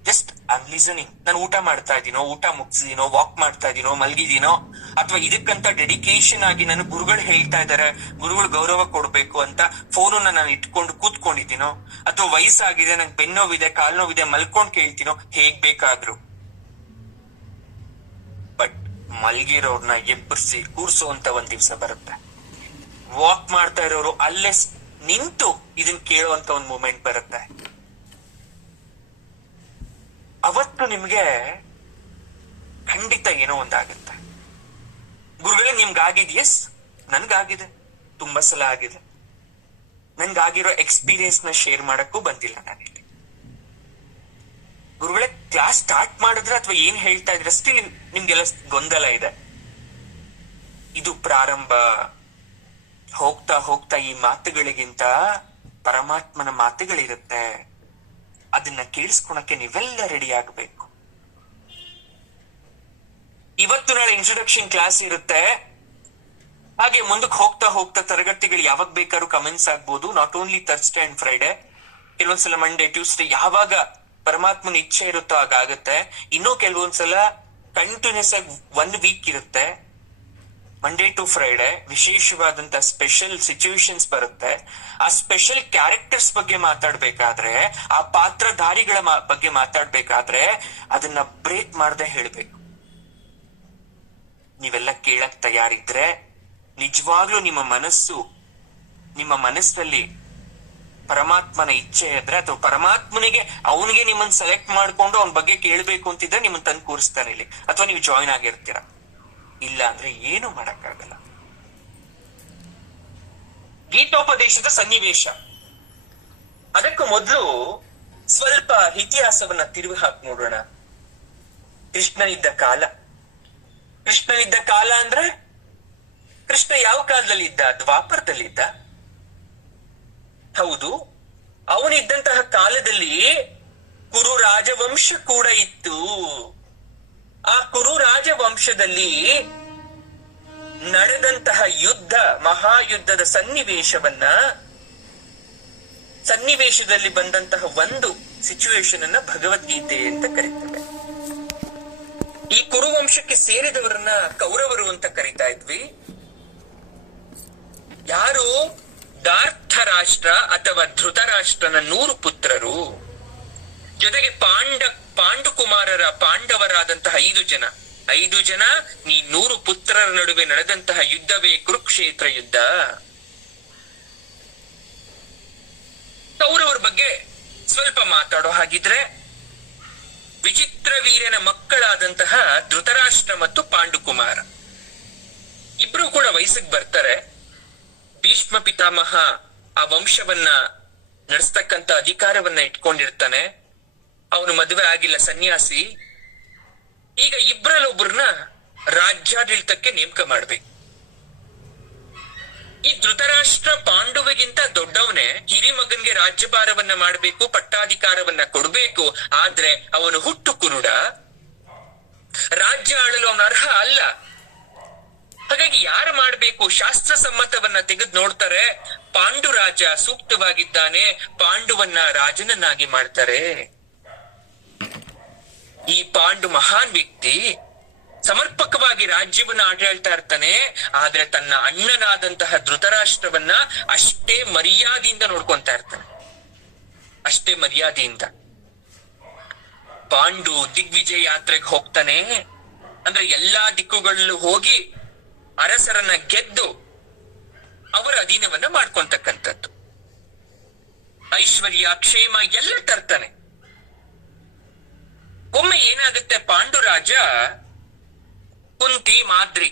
ಜಸ್ಟ್ ಐಮ್ ಲಿಸನಿಂಗ್. ನಾನು ಊಟ ಮಾಡ್ತಾ ಇದೀನೋ, ಊಟ ಮುಗಿಸಿದೀನೋ, ವಾಕ್ ಮಾಡ್ತಾ ಇದೀನೋ, ಮಲ್ಗಿದೀನೋ, ಅಥವಾ ಇದಕ್ಕಂತ ಡೆಡಿಕೇಶನ್ ಆಗಿ ನನ್ನ ಗುರುಗಳು ಹೇಳ್ತಾ ಇದಾರೆ, ಗುರುಗಳು ಗೌರವ ಕೊಡ್ಬೇಕು ಅಂತ ಫೋನನ್ನ ನಾನು ಇಟ್ಕೊಂಡು ಕೂತ್ಕೊಂಡಿದ್ದೀನೋ, ಅಥವಾ ವಯಸ್ಸಾಗಿದೆ, ನಂಗೆ ಬೆನ್ನೋವಿದೆ, ಕಾಲ್ ನೋವಿದೆ, ಮಲ್ಕೊಂಡ್ ಕೇಳ್ತೀನೋ, ಹೇಗ್ ಬೇಕಾದ್ರು. ಬಟ್ ಮಲ್ಗಿರೋರ್ನ ಎಬ್ಬರಿಸಿ ಕೂರ್ಸೋ ಅಂತ ಒಂದ್ ದಿವ್ಸ ಬರುತ್ತೆ. ವಾಕ್ ಮಾಡ್ತಾ ಇರೋರು ಅಲ್ಲೇ ನಿಂತು ಇದನ್ ಕೇಳುವಂತ ಒಂದ್ ಮೂಮೆಂಟ್ ಬರುತ್ತೆ. ಅವತ್ತು ನಿಮ್ಗೆ ಖಂಡಿತ ಏನೋ ಒಂದಾಗುತ್ತೆ. ಗುರುಗಳೇ, ನಿಮ್ಗಾಗಿದೆ? ಎಸ್, ನನ್ಗಾಗಿದೆ, ತುಂಬಾ ಸಲ ಆಗಿದೆ. ನನ್ಗಾಗಿರೋ ಎಕ್ಸ್ಪೀರಿಯನ್ಸ್ ನ ಶೇರ್ ಮಾಡಕ್ಕೂ ಬಂದಿಲ್ಲ ನಾನಿಲ್ಲಿ. ಗುರುಗಳೇ, ಕ್ಲಾಸ್ ಸ್ಟಾರ್ಟ್ ಮಾಡಿದ್ರೆ ಅಥವಾ ಏನ್ ಹೇಳ್ತಾ ಇದ್ರೆ ಸ್ಟಿಲ್ ನಿಮ್ಗೆಲ್ಲ ಗೊಂದಲ ಇದೆ. ಇದು ಪ್ರಾರಂಭ. ಹೋಗ್ತಾ ಹೋಗ್ತಾ ಈ ಮಾತುಗಳಿಗಿಂತ ಪರಮಾತ್ಮನ ಮಾತುಗಳಿರುತ್ತೆ. ಅದನ್ನ ಕೇಳಿಸ್ಕೊಳಕ್ಕೆ ನೀವೆಲ್ಲ ರೆಡಿ ಆಗ್ಬೇಕು. ಇವತ್ತು ನಾಳೆ ಇಂಟ್ರೊಡಕ್ಷನ್ ಕ್ಲಾಸ್ ಇರುತ್ತೆ. ಹಾಗೆ ಮುಂದಕ್ಕೆ ಹೋಗ್ತಾ ಹೋಗ್ತಾ ತರಗತಿಗಳು ಯಾವಾಗ ಬೇಕಾದ್ರೂ ಕಮೆಂಟ್ಸ್ ಆಗ್ಬೋದು. Not only Thursday and Friday, ಕೆಲವೊಂದ್ಸಲ ಮಂಡೇ, ಟ್ಯೂಸ್ಡೇ, ಯಾವಾಗ ಪರಮಾತ್ಮನ ಇಚ್ಛೆ ಇರುತ್ತೋ ಆಗುತ್ತೆ. ಇನ್ನೂ ಕೆಲವೊಂದ್ಸಲ ಕಂಟಿನ್ಯೂಸ್ ಆಗಿ 1 ವೀಕ್ ಇರುತ್ತೆ. ಮಂಡೇ ಟು ಫ್ರೈಡೆ ವಿಶೇಷವಾದಂತ ಸ್ಪೆಷಲ್ ಸಿಚುವೇಶನ್ಸ್ ಬರುತ್ತೆ. ಆ ಸ್ಪೆಷಲ್ ಕ್ಯಾರೆಕ್ಟರ್ಸ್ ಬಗ್ಗೆ ಮಾತಾಡ್ಬೇಕಾದ್ರೆ, ಆ ಪಾತ್ರಧಾರಿಗಳ ಬಗ್ಗೆ ಮಾತಾಡ್ಬೇಕಾದ್ರೆ ಅದನ್ನ ಬ್ರೇಕ್ ಮಾಡದೆ ಹೇಳ್ಬೇಕು. ನೀವೆಲ್ಲ ಕೇಳಕ್ ತಯಾರಿದ್ರೆ ನಿಜವಾಗ್ಲೂ ನಿಮ್ಮ ಮನಸ್ಸಲ್ಲಿ ಪರಮಾತ್ಮನ ಇಚ್ಛೆ ಇದ್ರೆ ಅಥವಾ ಪರಮಾತ್ಮನಿಗೆ ಅವನಿಗೆ ನಿಮ್ಮನ್ನ ಸೆಲೆಕ್ಟ್ ಮಾಡ್ಕೊಂಡು ಅವನ ಬಗ್ಗೆ ಕೇಳ್ಬೇಕು ಅಂತಿದ್ರೆ ನಿಮ್ಮನ್ನ ತಂದು ಕೂರಿಸ್ತಾನೆ ಇಲ್ಲಿ, ಅಥವಾ ನೀವು ಜಾಯಿನ್ ಆಗಿರ್ತೀರ. ಇಲ್ಲ ಅಂದ್ರೆ ಏನು ಮಾಡಕ್ಕಾಗಲ್ಲ. ಗೀತೋಪದೇಶದ ಸನ್ನಿವೇಶ. ಅದಕ್ಕೂ ಮೊದಲು ಸ್ವಲ್ಪ ಇತಿಹಾಸವನ್ನ ತಿರುವಿ ಹಾಕಿ ನೋಡೋಣ. ಕೃಷ್ಣನಿದ್ದ ಕಾಲ. ಕೃಷ್ಣನಿದ್ದ ಕಾಲ ಅಂದ್ರೆ ಕೃಷ್ಣ ಯಾವ ಕಾಲದಲ್ಲಿ ಇದ್ದ? ದ್ವಾಪರದಲ್ಲಿದ್ದ. ಹೌದು, ಅವನಿದ್ದಂತಹ ಕಾಲದಲ್ಲಿ ಕುರು ರಾಜವಂಶ ಕೂಡ ಇತ್ತು. ಆ ಕುರು ರಾಜವಂಶದಲ್ಲಿ ನಡೆದಂತಹ ಯುದ್ಧ, ಮಹಾಯುದ್ಧದ ಸನ್ನಿವೇಶದಲ್ಲಿ ಬಂದಂತಹ ಒಂದು ಸಿಚುವೇಶನ್ ಅನ್ನ ಭಗವದ್ಗೀತೆ ಅಂತ ಕರೀತೇವೆ. ಈ ಕುರುವಂಶಕ್ಕೆ ಸೇರಿದವರನ್ನ ಕೌರವರು ಅಂತ ಕರಿತಾ ಇದ್ವಿ. ಯಾರು? ಧಾರ್ತರಾಷ್ಟ್ರ ಅಥವಾ ಧೃತರಾಷ್ಟ್ರನ 100 ಪುತ್ರರು, ಜೊತೆಗೆ ಪಾಂಡುಕುಮಾರರ ಪಾಂಡವರಾದಂತಹ 5 ಜನ ಈ 100 ಪುತ್ರರ ನಡುವೆ ನಡೆದಂತಹ ಯುದ್ಧವೇ ಕುರುಕ್ಷೇತ್ರ ಯುದ್ಧ. ಕೌರವರ ಬಗ್ಗೆ ಸ್ವಲ್ಪ ಮಾತಾಡೋ ಹಾಗಿದ್ರೆ, ವಿಚಿತ್ರ ವೀರ್ಯನ ಮಕ್ಕಳಾದಂತಹ ಧೃತರಾಷ್ಟ್ರ ಮತ್ತು ಪಾಂಡುಕುಮಾರ ಇಬ್ರು ಕೂಡ ವಯಸ್ಸಿಗೆ ಬರ್ತಾರೆ. ಭೀಷ್ಮ ಪಿತಾಮಹ ಆ ವಂಶವನ್ನ ನಡೆಸ್ತಕ್ಕಂತ ಅಧಿಕಾರವನ್ನ ಇಟ್ಕೊಂಡಿರ್ತಾನೆ. ಅವನು ಮದುವೆ ಆಗಿಲ್ಲ, ಸನ್ಯಾಸಿ. ಈಗ ಇಬ್ಬರಲ್ಲೊಬ್ಬರನ್ನ ರಾಜ್ಯಾಡಳಿತಕ್ಕೆ ನೇಮಕ ಮಾಡ್ಬೇಕು. ಈ ಧೃತರಾಷ್ಟ್ರ ಪಾಂಡುವಿಗಿಂತ ದೊಡ್ಡವನೇ, ಹಿರಿಮಗನ್ಗೆ ರಾಜ್ಯಭಾರವನ್ನ ಮಾಡಬೇಕು, ಪಟ್ಟಾಧಿಕಾರವನ್ನ ಕೊಡಬೇಕು. ಆದ್ರೆ ಅವನು ಹುಟ್ಟು ಕುರುಡ, ರಾಜ್ಯ ಆಳಲು ಅವನ ಅರ್ಹ ಅಲ್ಲ. ಹಾಗಾಗಿ ಯಾರು ಮಾಡ್ಬೇಕು? ಶಾಸ್ತ್ರ ಸಮ್ಮತವನ್ನ ತೆಗೆದು ನೋಡ್ತಾರೆ. ಪಾಂಡುರಾಜ ಸೂಕ್ತವಾಗಿದ್ದಾನೆ, ಪಾಂಡುವನ್ನ ರಾಜನನ್ನಾಗಿ ಮಾಡ್ತಾರೆ. ಈ ಪಾಂಡು ಮಹಾನ್ ವ್ಯಕ್ತಿ, ಸಮರ್ಪಕವಾಗಿ ರಾಜ್ಯವನ್ನ ಆಡಳ್ತಾ ಇರ್ತಾನೆ. ಆದ್ರೆ ತನ್ನ ಅಣ್ಣನಾದಂತಹ ಧೃತರಾಷ್ಟ್ರವನ್ನ ಅಷ್ಟೇ ಮರ್ಯಾದೆಯಿಂದ ನೋಡ್ಕೊಂತಾ ಇರ್ತಾನೆ, ಅಷ್ಟೇ ಮರ್ಯಾದೆಯಿಂದ. ಪಾಂಡು ದಿಗ್ವಿಜಯ ಯಾತ್ರೆಗೆ ಹೋಗ್ತಾನೆ. ಅಂದ್ರೆ ಎಲ್ಲಾ ದಿಕ್ಕುಗಳಲ್ಲೂ ಹೋಗಿ ಅರಸರನ್ನ ಗೆದ್ದು ಅವರ ಅಧೀನವನ್ನ ಮಾಡ್ಕೊಂತಕ್ಕಂಥದ್ದು. ಐಶ್ವರ್ಯ, ಕ್ಷೇಮ ಎಲ್ಲ ತರ್ತಾನೆ. ಒಮ್ಮೆ ಏನಾಗುತ್ತೆ, ಪಾಂಡುರಾಜ ಕುಂತಿ, ಮಾದ್ರಿ,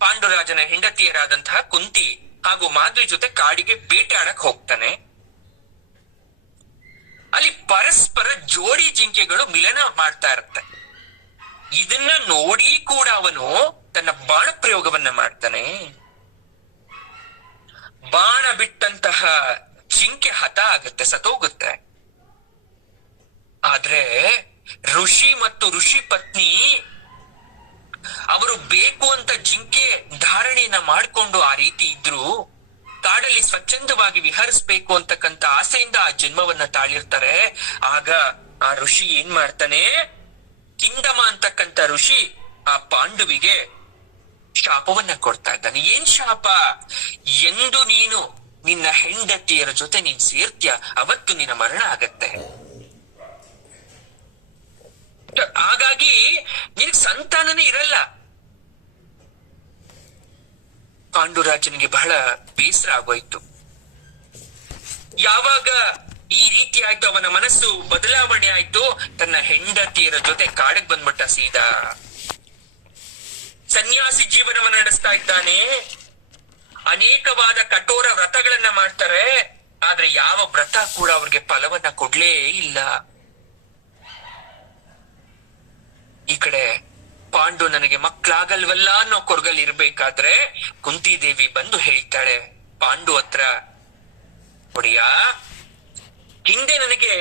ಪಾಂಡುರಾಜನ ಹೆಂಡತಿಯರಾದಂತಹ ಕುಂತಿ ಹಾಗೂ ಮಾದ್ರಿ ಜೊತೆ ಕಾಡಿಗೆ ಬೇಟೆಯಾಡಕ್ ಹೋಗ್ತಾನೆ. ಅಲ್ಲಿ ಪರಸ್ಪರ ಜೋಡಿ ಜಿಂಕೆಗಳು ಮಿಲನ ಮಾಡ್ತಾ ಇರುತ್ತೆ. ಇದನ್ನ ನೋಡಿ ಕೂಡ ಅವನು ತನ್ನ ಬಾಣ ಪ್ರಯೋಗವನ್ನ ಮಾಡ್ತಾನೆ. ಬಾಣ ಬಿಟ್ಟಂತಹ ಜಿಂಕೆ ಹತ ಆಗುತ್ತೆ, ಸತ್ತೋಗುತ್ತೆ. ಆದ್ರೆ ಋಷಿ ಮತ್ತು ಋಷಿ ಪತ್ನಿ ಅವರು ಬೇಕು ಅಂತ ಜಿಂಕೆ ಧಾರಣೆಯನ್ನ ಮಾಡ್ಕೊಂಡು ಆ ರೀತಿ ಇದ್ರು. ಕಾಡಲ್ಲಿ ಸ್ವಚ್ಛಂದವಾಗಿ ವಿಹರಿಸ್ಬೇಕು ಅಂತಕ್ಕಂಥ ಆಸೆಯಿಂದ ಆ ಜನ್ಮವನ್ನ ತಾಳಿರ್ತಾರೆ. ಆಗ ಆ ಋಷಿ ಏನ್ ಮಾಡ್ತಾನೆ, ಕಿಂದಮ ಅಂತಕ್ಕಂಥ ಋಷಿ ಆ ಪಾಂಡುವಿಗೆ ಶಾಪವನ್ನ ಕೊಡ್ತಾ ಇದ್ದಾನೆ. ಏನ್ ಶಾಪ? ಎಂದು ನೀನು ನಿನ್ನ ಹೆಂಡತಿಯರ ಜೊತೆ ನೀನ್ ಸೇರ್ತೀಯ, ಅವತ್ತು ನಿನ್ನ ಮರಣ ಆಗತ್ತೆ. ಹಾಗಾಗಿ ನಿನಗ್ ಸಂತಾನನೇ ಇರಲ್ಲ. ಪಾಂಡುರಾಜನಿಗೆ ಬಹಳ ಬೇಸರ ಆಗೋಯ್ತು. ಯಾವಾಗ ಈ ರೀತಿ ಆಯ್ತು, ಅವನ ಮನಸ್ಸು ಬದಲಾವಣೆ ಆಯ್ತು. ತನ್ನ ಹೆಂಡತಿಯರ ಜೊತೆ ಕಾಡಿಗೆ ಬಂದ್ಬಿಟ್ಟ ಸೀದಾ. ಸನ್ಯಾಸಿ ಜೀವನವನ್ನ ನಡೆಸ್ತಾ ಇದ್ದಾನೆ. ಅನೇಕವಾದ ಕಠೋರ ವ್ರತಗಳನ್ನ ಮಾಡ್ತಾರೆ. ಆದ್ರೆ ಯಾವ ವ್ರತ ಕೂಡ ಅವ್ರಿಗೆ ಫಲವನ್ನ ಕೊಡ್ಲೇ ಇಲ್ಲ. ಈ ಕಡೆ ಪಾಂಡು ನನಗೆ ಮಕ್ಕಳಾಗಲ್ವಲ್ಲ ಅನ್ನೋ ಕೊರಗಲ್ ಇರ್ಬೇಕಾದ್ರೆ ಕುಂತಿದೇವಿ ಬಂದು ಹೇಳ್ತಾಳೆ ಪಾಂಡು ಹತ್ರ, ನೋಡಿಯಾ, ಹಿಂದೆ ನನಗೆ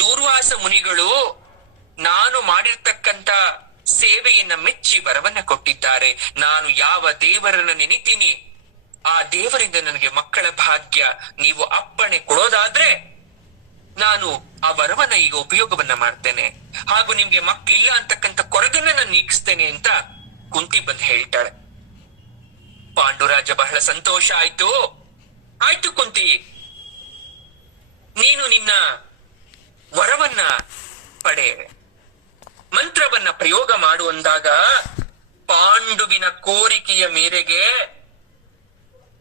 ದೂರ್ವಾಸ ಮುನಿಗಳು ನಾನು ಮಾಡಿರ್ತಕ್ಕಂತ ಸೇವೆಯನ್ನ ಮೆಚ್ಚಿ ವರವನ್ನ ಕೊಟ್ಟಿದ್ದಾರೆ. ನಾನು ಯಾವ ದೇವರನ್ನ ನೆನಿತೀನಿ ಆ ದೇವರಿಂದ ನನಗೆ ಮಕ್ಕಳ ಭಾಗ್ಯ ನೀವು ಅಪ್ಪಣೆ ಕೊಡೋದಾದ್ರೆ ನಾನು ಆ ವರವನ್ನ ಈಗ ಉಪಯೋಗವನ್ನ ಮಾಡ್ತೇನೆ, ಹಾಗೂ ನಿಮ್ಗೆ ಮಕ್ಕಳಿಲ್ಲ ಅಂತಕ್ಕಂಥ ಕೊರಗನ್ನ ನಾನು ನೀಗಿಸ್ತೇನೆ ಅಂತ ಕುಂತಿ ಬಂದು ಹೇಳ್ತಾಳೆ. ಪಾಂಡುರಾಜ ಬಹಳ ಸಂತೋಷ ಆಯ್ತು. ಆಯ್ತು ಕುಂತಿ, ನೀನು ನಿನ್ನ ವರವನ್ನ ಪಡೆ, ಮಂತ್ರವನ್ನ ಪ್ರಯೋಗ ಮಾಡು ಅಂದಾಗ ಪಾಂಡುವಿನ ಕೋರಿಕೆಯ ಮೇರೆಗೆ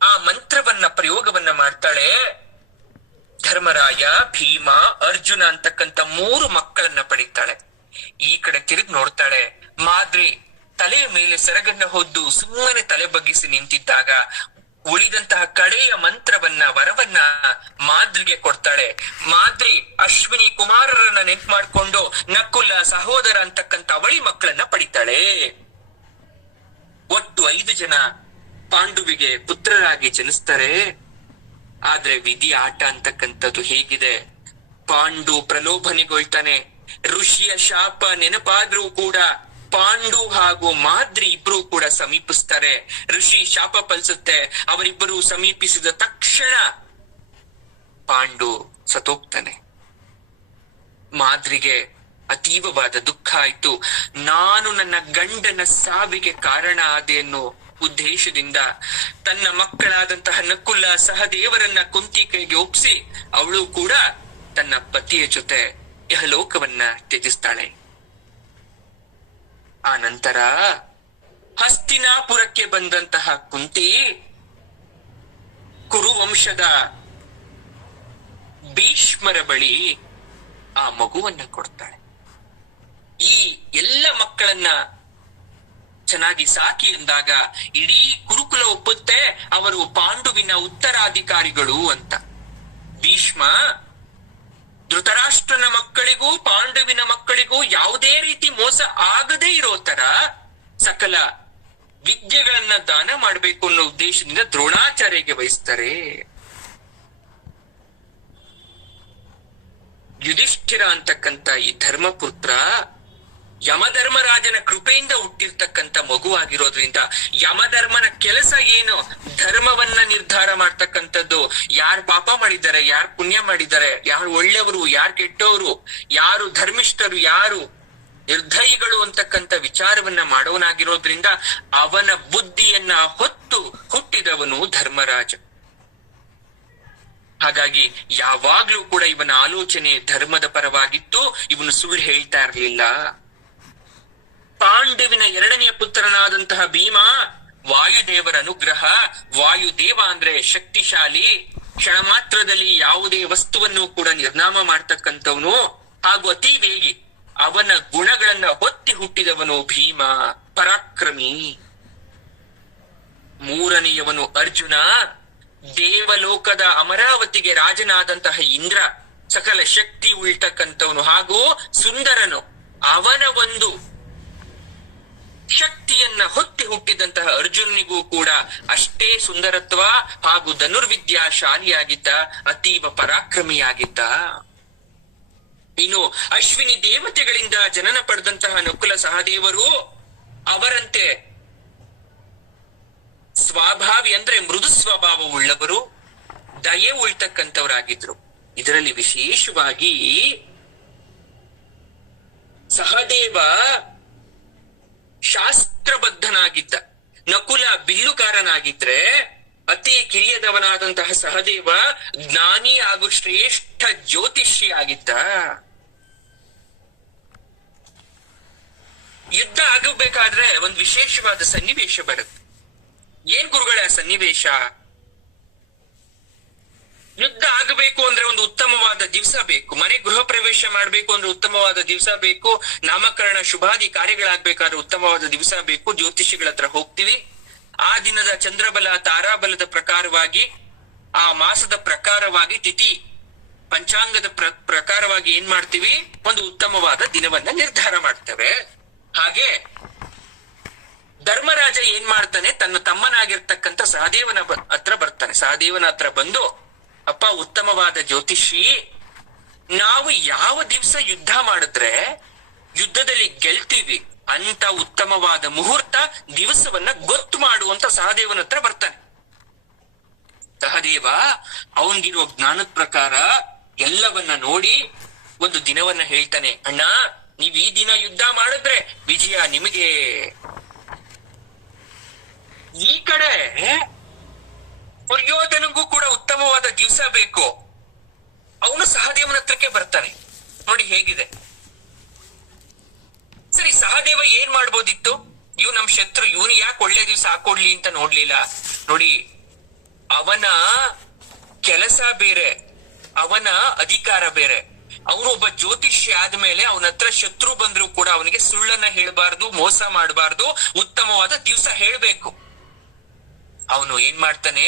ಆ ಮಂತ್ರವನ್ನ ಪ್ರಯೋಗವನ್ನ ಮಾಡ್ತಾಳೆ. ಧರ್ಮರಾಯ, ಭೀಮ, ಅರ್ಜುನ ಅಂತಕ್ಕಂತ 3 ಮಕ್ಕಳನ್ನ ಪಡಿತಾಳೆ. ಈ ಕಡೆ ತಿರುಗಿ ನೋಡ್ತಾಳೆ. ಮಾದ್ರಿ ತಲೆಯ ಮೇಲೆ ಸೆರಗನ್ನ ಹೊದ್ದು ಸುಮ್ಮನೆ ತಲೆ ಬಗ್ಗಿಸಿ ನಿಂತಿದ್ದಾಗ ಉಳಿದಂತಹ ಕಡೆಯ ಮಂತ್ರವನ್ನ, ವರವನ್ನ ಮಾದ್ರಿಗೆ ಕೊಡ್ತಾಳೆ. ಮಾದ್ರಿ ಅಶ್ವಿನಿ ಕುಮಾರರನ್ನ ನೆನ್ಪು ಮಾಡ್ಕೊಂಡು ನಕುಲ, ಸಹೋದರ ಅಂತಕ್ಕಂತ ಅವಳಿ ಮಕ್ಕಳನ್ನ ಪಡಿತಾಳೆ. ಒಟ್ಟು 5 ಜನ ಪಾಂಡುವಿಗೆ ಪುತ್ರರಾಗಿ ಜನಿಸ್ತಾರೆ. ಆದ್ರೆ ವಿಧಿ ಆಟ ಅಂತಕ್ಕಂಥದ್ದು ಹೇಗಿದೆ, ಪಾಂಡು ಪ್ರಲೋಭನೆಗೊಳ್ತಾನೆ. ಋಷಿಯ ಶಾಪ ನೆನಪಾದ್ರೂ ಕೂಡ ಪಾಂಡು ಹಾಗೂ ಮಾದ್ರಿ ಇಬ್ರು ಕೂಡ ಸಮೀಪಿಸ್ತಾರೆ. ಋಷಿ ಶಾಪ ಫಲಿಸುತ್ತೆ. ಅವರಿಬ್ಬರು ಸಮೀಪಿಸಿದ ತಕ್ಷಣ ಪಾಂಡು ಸತ್ತೋಗ್ತಾನೆ. ಮಾದ್ರಿಗೆ ಅತೀವವಾದ ದುಃಖ ಆಯ್ತು. ನಾನು ನನ್ನ ಗಂಡನ ಸಾವಿಗೆ ಕಾರಣ ಆದೆ ಅನ್ನೋ ಉದ್ದೇಶದಿಂದ ತನ್ನ ಮಕ್ಕಳಾದಂತಹ ನಕುಲ, ಸಹದೇವರನ್ನ ಕುಂತಿ ಕೈಗೆ ಒಪ್ಪಿಸಿ ಅವಳು ಕೂಡ ತನ್ನ ಪತಿಯ ಜೊತೆ ಇಹಲೋಕವನ್ನ ತ್ಯಜಿಸ್ತಾಳೆ. ಆ ನಂತರ ಹಸ್ತಿನಾಪುರಕ್ಕೆ ಬಂದಂತಹ ಕುಂತಿ ಕುರುವಂಶದ ಭೀಷ್ಮರ ಬಳಿ ಆ ಮಗುವನ್ನ ಕೊಡ್ತಾಳೆ. ಈ ಎಲ್ಲ ಮಕ್ಕಳನ್ನ ಚೆನ್ನಾಗಿ ಸಾಕಿ ಎಂದಾಗ ಇಡೀ ಕುರುಕುಲ ಒಪ್ಪುತ್ತೆ ಅವರು ಪಾಂಡುವಿನ ಉತ್ತರಾಧಿಕಾರಿಗಳು ಅಂತ. ಭೀಷ್ಮ ಧೃತರಾಷ್ಟ್ರನ ಮಕ್ಕಳಿಗೂ ಪಾಂಡುವಿನ ಮಕ್ಕಳಿಗೂ ಯಾವುದೇ ರೀತಿ ಮೋಸ ಆಗದೇ ಇರೋ ತರ ಸಕಲ ವಿದ್ಯೆಗಳನ್ನ ದಾನ ಮಾಡಬೇಕು ಅನ್ನೋ ಉದ್ದೇಶದಿಂದ ದ್ರೋಣಾಚಾರ್ಯಗೆ ವಹಿಸ್ತಾರೆ. ಯುಧಿಷ್ಠಿರ ಅಂತಕ್ಕಂತ ಈ ಧರ್ಮಪುತ್ರ ಯಮಧರ್ಮರಾಜನ ಕೃಪೆಯಿಂದ ಹುಟ್ಟಿರ್ತಕ್ಕಂಥ ಮಗುವಾಗಿರೋದ್ರಿಂದ ಯಮಧರ್ಮನ ಕೆಲಸ ಏನು, ಧರ್ಮವನ್ನ ನಿರ್ಧಾರ ಮಾಡ್ತಕ್ಕಂಥದ್ದು. ಯಾರು ಪಾಪ ಮಾಡಿದ್ದಾರೆ, ಯಾರು ಪುಣ್ಯ ಮಾಡಿದ್ದಾರೆ, ಯಾರು ಒಳ್ಳೆಯವರು, ಯಾರು ಕೆಟ್ಟವರು, ಯಾರು ಧರ್ಮಿಷ್ಠರು, ಯಾರು ನಿರ್ದಯಿಗಳು ಅಂತಕ್ಕಂಥ ವಿಚಾರವನ್ನ ಮಾಡೋನಾಗಿರೋದ್ರಿಂದ ಅವನ ಬುದ್ಧಿಯನ್ನ ಹೊತ್ತು ಹುಟ್ಟಿದವನು ಧರ್ಮರಾಜ. ಹಾಗಾಗಿ ಯಾವಾಗ್ಲೂ ಕೂಡ ಇವನ ಆಲೋಚನೆ ಧರ್ಮದ ಪರವಾಗಿತ್ತು. ಇವನು ಸುಳ್ಳು ಹೇಳ್ತಾ ಇರ್ಲಿಲ್ಲ. ಪಾಂಡುವಿನ 2ನೆಯ ಪುತ್ರನಾದಂತಹ ಭೀಮ ವಾಯುದೇವರ ಅನುಗ್ರಹ. ವಾಯುದೇವ ಅಂದ್ರೆ ಶಕ್ತಿಶಾಲಿ, ಕ್ಷಣ ಮಾತ್ರದಲ್ಲಿ ಯಾವುದೇ ವಸ್ತುವನ್ನು ಕೂಡ ನಿರ್ನಾಮ ಮಾಡ್ತಕ್ಕಂಥವನು ಹಾಗೂ ಅತಿ ವೇಗಿ. ಅವನ ಗುಣಗಳನ್ನ ಹೊತ್ತಿ ಹುಟ್ಟಿದವನು ಭೀಮ, ಪರಾಕ್ರಮಿ. 3ನೇಯವನು ಅರ್ಜುನ, ದೇವಲೋಕದ ಅಮರಾವತಿಗೆ ರಾಜನಾದಂತಹ ಇಂದ್ರ, ಸಕಲ ಶಕ್ತಿ ಉಳ್ತಕ್ಕಂಥವನು ಹಾಗೂ ಸುಂದರನು. ಅವನ ಒಂದು ಶಕ್ತಿಯನ್ನ ಹೊತ್ತಿ ಹುಟ್ಟಿದಂತಹ ಅರ್ಜುನನಿಗೂ ಕೂಡ ಅಷ್ಟೇ ಸುಂದರತ್ವ ಹಾಗೂ ಧನುರ್ವಿದ್ಯಾ ಶಾಲಿಯಾಗಿದ್ದ, ಅತೀವ ಪರಾಕ್ರಮಿಯಾಗಿದ್ದ. ಇನ್ನು ಅಶ್ವಿನಿ ದೇವತೆಗಳಿಂದ ಜನನ ಪಡೆದಂತಹ ನಕುಲ ಸಹದೇವರು ಅವರಂತೆ ಸ್ವಾಭಾವಿ ಅಂದ್ರೆ ಮೃದು ಸ್ವಭಾವವುಳ್ಳವರು, ದಯೆ ಉಳ್ತಕ್ಕಂಥವರಾಗಿದ್ರು. ಇದರಲ್ಲಿ ವಿಶೇಷವಾಗಿ ಸಹದೇವ ಶಾಸ್ತ್ರಬದ್ಧನಾಗಿದ್ದ, ನಕುಲ ಬಿಲ್ಲುಗಾರನಾಗಿದ್ರೆ ಅತಿ ಕಿರಿಯದವನಾದಂತಹ ಸಹದೇವ ಜ್ಞಾನಿ ಹಾಗೂ ಶ್ರೇಷ್ಠ ಜ್ಯೋತಿಷಿ ಆಗಿದ್ದ. ಯುದ್ಧ ಆಗಬೇಕಾದ್ರೆ ಒಂದು ವಿಶೇಷವಾದ ಸನ್ನಿವೇಶ ಬರುತ್ತೆ. ಏನ್ ಗುರುಗಳೇ ಆ ಸನ್ನಿವೇಶ? ಯುದ್ಧ ಆಗಬೇಕು ಅಂದ್ರೆ ಒಂದು ಉತ್ತಮವಾದ ದಿವಸ ಬೇಕು, ಮನೆ ಗೃಹ ಪ್ರವೇಶ ಮಾಡ್ಬೇಕು ಅಂದ್ರೆ ಉತ್ತಮವಾದ ದಿವಸ ಬೇಕು, ನಾಮಕರಣ ಶುಭಾದಿ ಕಾರ್ಯಗಳಾಗ್ಬೇಕಾದ್ರೆ ಉತ್ತಮವಾದ ದಿವಸ ಬೇಕು. ಜ್ಯೋತಿಷಿಗಳ ಹತ್ರ ಹೋಗ್ತೀವಿ. ಆ ದಿನದ ಚಂದ್ರಬಲ ತಾರಾಬಲದ ಪ್ರಕಾರವಾಗಿ, ಆ ಮಾಸದ ಪ್ರಕಾರವಾಗಿ, ತಿಥಿ ಪಂಚಾಂಗದ ಪ್ರಕಾರವಾಗಿ ಏನ್ ಮಾಡ್ತೀವಿ, ಒಂದು ಉತ್ತಮವಾದ ದಿನವನ್ನ ನಿರ್ಧಾರ ಮಾಡ್ತೇವೆ. ಹಾಗೆ ಧರ್ಮರಾಜ ಏನ್ ಮಾಡ್ತಾನೆ, ತನ್ನ ತಮ್ಮನಾಗಿರ್ತಕ್ಕಂಥ ಸಹದೇವನ ಹತ್ರ ಬರ್ತಾನೆ. ಸಹದೇವನ ಹತ್ರ ಬಂದು, ಅಪ್ಪ ಉತ್ತಮವಾದ ಜ್ಯೋತಿಷಿ, ನಾವು ಯಾವ ದಿವಸ ಯುದ್ಧ ಮಾಡಿದ್ರೆ ಯುದ್ಧದಲ್ಲಿ ಗೆಲ್ತೀವಿ ಅಂತ ಉತ್ತಮವಾದ ಮುಹೂರ್ತ ದಿವಸವನ್ನ ಗೊತ್ತು ಮಾಡುವಂತ ಸಹದೇವನ ಹತ್ರ ಬರ್ತಾನೆ. ಸಹದೇವ ಅವನ್ಗಿರೋ ಜ್ಞಾನದ ಪ್ರಕಾರ ಎಲ್ಲವನ್ನ ನೋಡಿ ಒಂದು ದಿನವನ್ನ ಹೇಳ್ತಾನೆ. ಅಣ್ಣ, ನೀವ್ ಈ ದಿನ ಯುದ್ಧ ಮಾಡಿದ್ರೆ ವಿಜಯ ನಿಮಗೆ. ಈ ಕಡೆ ದುರ್ಯೋಧನಗೂ ಕೂಡ ಉತ್ತಮವಾದ ದಿವಸ ಬೇಕು. ಅವನು ಸಹದೇವನ ಹತ್ರಕ್ಕೆ ಬರ್ತಾನೆ. ನೋಡಿ ಹೇಗಿದೆ. ಸರಿ, ಸಹದೇವ ಏನ್ ಮಾಡ್ಬೋದಿತ್ತು? ಇವ್ ನಮ್ ಶತ್ರು, ಇವನು ಯಾಕೆ ಒಳ್ಳೆ ದಿವ್ಸ ಹಾಕೊಡ್ಲಿ ಅಂತ ನೋಡ್ಲಿಲ್ಲ. ನೋಡಿ, ಅವನ ಕೆಲಸ ಬೇರೆ, ಅವನ ಅಧಿಕಾರ ಬೇರೆ. ಅವನು ಒಬ್ಬ ಜ್ಯೋತಿಷ್ಯ ಆದ್ಮೇಲೆ ಅವನ ಹತ್ರ ಶತ್ರು ಬಂದ್ರು ಕೂಡ ಅವನಿಗೆ ಸುಳ್ಳನ್ನ ಹೇಳ್ಬಾರ್ದು, ಮೋಸ ಮಾಡಬಾರ್ದು, ಉತ್ತಮವಾದ ದಿವಸ ಹೇಳ್ಬೇಕು. ಅವನು ಏನ್ ಮಾಡ್ತಾನೆ,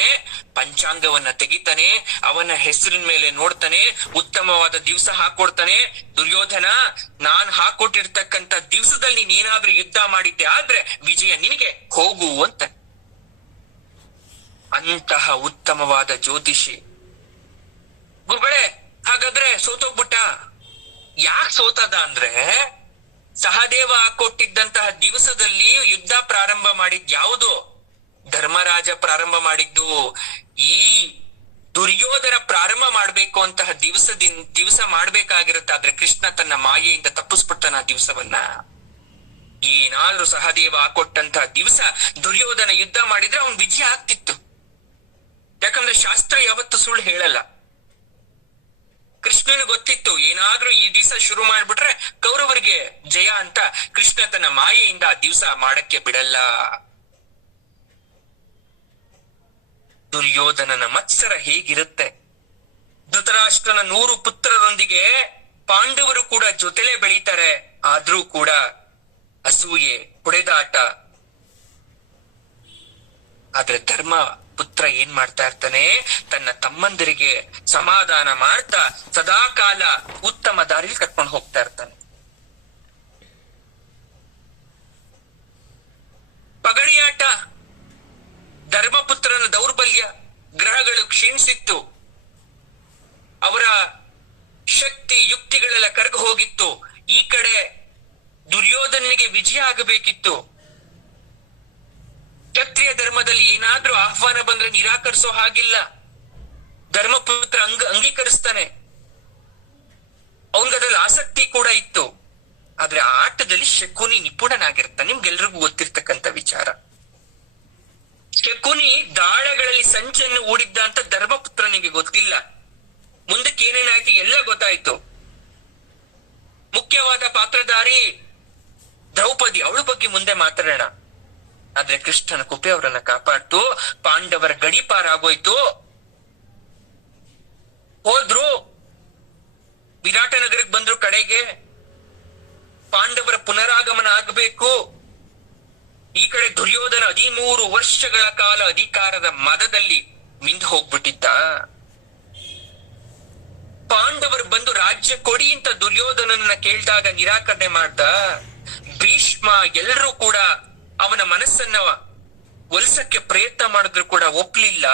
ಪಂಚಾಂಗವನ್ನ ತೆಗಿತಾನೆ, ಅವನ ಹೆಸರಿನ ಮೇಲೆ ನೋಡ್ತಾನೆ, ಉತ್ತಮವಾದ ದಿವಸ ಹಾಕೊಡ್ತಾನೆ. ದುರ್ಯೋಧನ, ನಾನ್ ಹಾಕೊಟ್ಟಿರ್ತಕ್ಕಂತ ದಿವಸದಲ್ಲಿ ನೀನ್ ಏನಾದ್ರೂ ಯುದ್ಧ ಮಾಡಿದ್ದೆ ಆದ್ರೆ ವಿಜಯ ನಿನಗೆ, ಹೋಗು ಅಂತ. ಅಂತಹ ಉತ್ತಮವಾದ ಜ್ಯೋತಿಷಿ. ಗುರುಗಳೇ, ಹಾಗಾದ್ರೆ ಸೋತೋಗ್ಬಿಟ್ಟ? ಯಾಕೆ ಸೋತದ ಅಂದ್ರೆ, ಸಹದೇವ ಹಾಕೊಟ್ಟಿದ್ದಂತಹ ದಿವಸದಲ್ಲಿ ಯುದ್ಧ ಪ್ರಾರಂಭ ಮಾಡಿದ್ ಯಾವುದು? ಧರ್ಮರಾಜ ಪ್ರಾರಂಭ ಮಾಡಿದ್ದು. ಈ ದುರ್ಯೋಧನ ಪ್ರಾರಂಭ ಮಾಡ್ಬೇಕು ಅಂತಹ ದಿವಸ ಮಾಡ್ಬೇಕಾಗಿರುತ್ತಾದ್ರೆ ಕೃಷ್ಣ ತನ್ನ ಮಾಯೆಯಿಂದ ತಪ್ಪಿಸ್ಬಿಡ್ತಾನ ಆ ದಿವಸವನ್ನ. ಏನಾದ್ರೂ ಸಹದೇವ ಹಾಕೊಟ್ಟಂತಹ ದಿವಸ ದುರ್ಯೋಧನ ಯುದ್ಧ ಮಾಡಿದ್ರೆ ಅವನ್ ವಿಜಯ ಆಗ್ತಿತ್ತು. ಯಾಕಂದ್ರೆ ಶಾಸ್ತ್ರ ಯಾವತ್ತು ಸುಳ್ಳು ಹೇಳಲ್ಲ. ಕೃಷ್ಣನ ಗೊತ್ತಿತ್ತು, ಏನಾದ್ರೂ ಈ ದಿವಸ ಶುರು ಮಾಡ್ಬಿಟ್ರೆ ಕೌರವರಿಗೆ ಜಯ ಅಂತ. ಕೃಷ್ಣ ತನ್ನ ಮಾಯೆಯಿಂದ ಆ ದಿವಸ ಮಾಡಕ್ಕೆ ಬಿಡಲ್ಲ. ದುರ್ಯೋಧನನ ಮತ್ಸರ ಹೇಗಿರುತ್ತೆ? ಧೃತರಾಷ್ಟ್ರನ 100 ಪುತ್ರರೊಂದಿಗೆ ಪಾಂಡವರು ಕೂಡ ಜೊತೆಲೇ ಬೆಳೀತಾರೆ. ಆದ್ರೂ ಕೂಡ ಅಸೂಯೆ, ಹೊಡೆದಾಟ. ಆದ್ರೆ ಧರ್ಮ ಪುತ್ರ ಏನ್ ಮಾಡ್ತಾ ಇರ್ತಾನೆ, ತನ್ನ ತಮ್ಮಂದಿರಿಗೆ ಸಮಾಧಾನ ಮಾಡ್ತಾ ಸದಾಕಾಲ ಉತ್ತಮ ದಾರಿಲಿ ಕರ್ಕೊಂಡು ಹೋಗ್ತಾ ಇರ್ತಾನೆ. ಪಗಡಿಯಾಟ. ಧರ್ಮಪುತ್ರನ ದೌರ್ಬಲ್ಯ, ಗ್ರಹಗಳು ಕ್ಷೀಣಿಸಿತ್ತು, ಅವರ ಶಕ್ತಿ ಯುಕ್ತಿಗಳೆಲ್ಲ ಕರಗ ಹೋಗಿತ್ತು. ಈ ಕಡೆ ದುರ್ಯೋಧನಿಗೆ ವಿಜಯ ಆಗಬೇಕಿತ್ತು. ಕ್ಷತ್ರಿಯ ಧರ್ಮದಲ್ಲಿ ಏನಾದ್ರೂ ಆಹ್ವಾನ ಬಂದ್ರೆ ನಿರಾಕರಿಸೋ ಹಾಗಿಲ್ಲ. ಧರ್ಮಪುತ್ರ ಅಂಗೀಕರಿಸ್ತಾನೆ, ಅವನ್ಗದ್ರಲ್ಲಿ ಆಸಕ್ತಿ ಕೂಡ ಇತ್ತು. ಆದ್ರೆ ಆಟದಲ್ಲಿ ಶಕುನಿ ನಿಪುಣನಾಗಿರ್ತಾನೆ. ನಿಮ್ಗೆಲ್ರಿಗೂ ಗೊತ್ತಿರ್ತಕ್ಕಂಥ ವಿಚಾರ. ಶಕುನಿ ದಾಳಗಳಲ್ಲಿ ಸಂಚನ್ನು ಹೂಡಿದ್ದ ಅಂತ ಧರ್ಮಪುತ್ರನಿಗೆ ಗೊತ್ತಿಲ್ಲ. ಮುಂದಕ್ಕೆ ಏನೇನಾಯ್ತು ಎಲ್ಲ ಗೊತ್ತಾಯ್ತು. ಮುಖ್ಯವಾದ ಪಾತ್ರಧಾರಿ ದ್ರೌಪದಿ, ಅವಳ ಬಗ್ಗೆ ಮುಂದೆ ಮಾತಾಡೋಣ. ಆದ್ರೆ ಕೃಷ್ಣನ ಕೃಪೆ ಅವರನ್ನ ಕಾಪಾಡ್ತು. ಪಾಂಡವರ ಗಡಿಪಾರ ಆಗೋಯ್ತು. ಹೋದ್ರು, ವಿರಾಟ ನಗರಕ್ಕೆ ಬಂದ್ರು. ಕಡೆಗೆ ಪಾಂಡವರ ಪುನರಾಗಮನ ಆಗ್ಬೇಕು. ಈ ಕಡೆ ದುರ್ಯೋಧನ 13 ವರ್ಷಗಳ ಕಾಲ ಅಧಿಕಾರದ ಮದದಲ್ಲಿ ಮಿಂದು ಹೋಗ್ಬಿಟ್ಟಿದ್ದ. ಪಾಂಡವರು ಬಂದು ರಾಜ್ಯ ಕೊಡಿ ಅಂತ ದುರ್ಯೋಧನನ್ನ ಕೇಳಿದಾಗ ನಿರಾಕರಣೆ ಮಾಡ್ದ. ಭೀಷ್ಮ ಎಲ್ಲರೂ ಕೂಡ ಅವನ ಮನಸ್ಸನ್ನ ಒಲಿಸಕ್ಕೆ ಪ್ರಯತ್ನ ಮಾಡಿದ್ರು ಕೂಡ ಒಪ್ಲಿಲ್ಲ.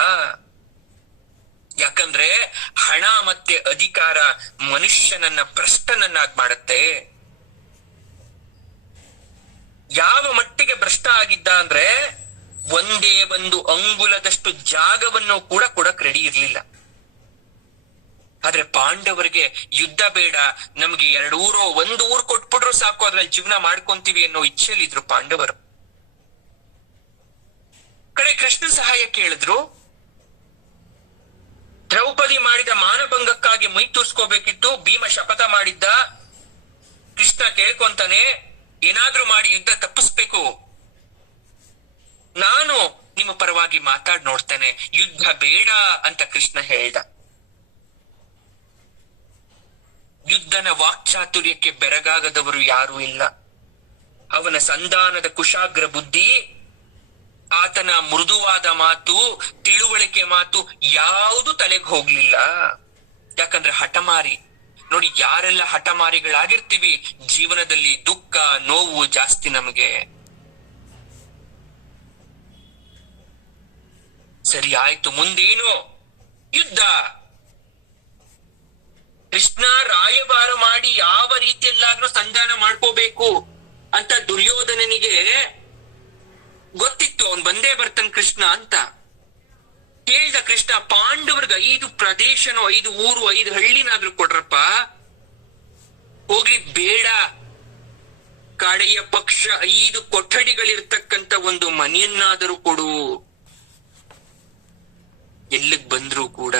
ಯಾಕಂದ್ರೆ ಹಣ ಮತ್ತೆ ಅಧಿಕಾರ ಮನುಷ್ಯನನ್ನ ಭ್ರಷ್ಟನನ್ನಾಗಿ ಮಾಡುತ್ತೆ. ಯಾವ ಮಟ್ಟಿಗೆ ಭ್ರಷ್ಟ ಆಗಿದ್ದ ಅಂದ್ರೆ ಒಂದೇ ಒಂದು ಅಂಗುಲದಷ್ಟು ಜಾಗವನ್ನು ಕೂಡ ಕೊಡಕ್ ರೆಡಿ ಇರ್ಲಿಲ್ಲ. ಆದ್ರೆ ಪಾಂಡವರಿಗೆ ಯುದ್ಧ ಬೇಡ, ನಮ್ಗೆ 2 ಊರು 1 ಊರು ಕೊಟ್ಬಿಟ್ರು ಸಾಕು, ಅದ್ರಲ್ಲಿ ಜೀವನ ಮಾಡ್ಕೊಂತೀವಿ ಅನ್ನೋ ಇಚ್ಛೆಯಲ್ಲಿದ್ರು ಪಾಂಡವರು. ಕಡೆ ಕೃಷ್ಣ ಸಹಾಯ ಕೇಳಿದ್ರು. ದ್ರೌಪದಿ ಮಾಡಿದ ಮಾನಭಂಗಕ್ಕಾಗಿ ಮೈ ತೂರ್ಸ್ಕೋಬೇಕಿತ್ತು. ಭೀಮ ಶಪಥ ಮಾಡಿದ್ದ. ಕೃಷ್ಣ ಕೇಳ್ಕೊಂತಾನೆ, ಏನಾದ್ರೂ ಮಾಡಿ ಯುದ್ಧ ತಪ್ಪಿಸ್ಬೇಕು, ನಾನು ನಿಮ್ಮ ಪರವಾಗಿ ಮಾತಾಡ್ ನೋಡ್ತೇನೆ, ಯುದ್ಧ ಬೇಡ ಅಂತ ಕೃಷ್ಣ ಹೇಳ್ದ. ಯುದ್ಧನ ವಾಕ್ಚಾತುರ್ಯಕ್ಕೆ ಬೆರಗಾಗದವರು ಯಾರೂ ಇಲ್ಲ. ಅವನ ಸಂಧಾನದ ಕುಶಾಗ್ರ ಬುದ್ಧಿ, ಆತನ ಮೃದುವಾದ ಮಾತು, ತಿಳುವಳಿಕೆ ಮಾತು ಯಾವುದು ತಲೆಗೆ ಹೋಗ್ಲಿಲ್ಲ. ಯಾಕಂದ್ರೆ ಹಠಮಾರಿ. ನೋಡಿ, ಯಾರೆಲ್ಲ ಹಠಮಾರಿಗಳಾಗಿರ್ತೀವಿ ಜೀವನದಲ್ಲಿ ದುಃಖ ನೋವು ಜಾಸ್ತಿ ನಮಗೆ. ಸರಿ ಆಯ್ತು, ಮುಂದೇನು? ಯುದ್ಧ. ಕೃಷ್ಣ ರಾಯಭಾರ ಮಾಡಿ ಯಾವ ರೀತಿಯಲ್ಲಾದ್ರೂ ಸಂಧಾನ ಮಾಡ್ಕೋಬೇಕು ಅಂತ ದುರ್ಯೋಧನನಿಗೆ ಗೊತ್ತಿತ್ತು. ಅವನ್ ಬಂದೇ ಬರ್ತಾನೆ ಕೃಷ್ಣ ಅಂತ ಕೇಳ್ದ. ಕೃಷ್ಣ, ಪಾಂಡವರ್ಗ 5 ಪ್ರದೇಶನೋ 5 ಊರು 5 ಹಳ್ಳಿನಾದ್ರೂ ಕೊಡ್ರಪ್ಪ. ಹೋಗ್ಲಿ, ಬೇಡ, ಕಡೆಯ ಪಕ್ಷ 5 ಕೊಠಡಿಗಳಿರ್ತಕ್ಕಂತ ಒಂದು ಮನೆಯನ್ನಾದರೂ ಕೊಡು. ಎಲ್ಲಿಗ್ ಬಂದ್ರು ಕೂಡ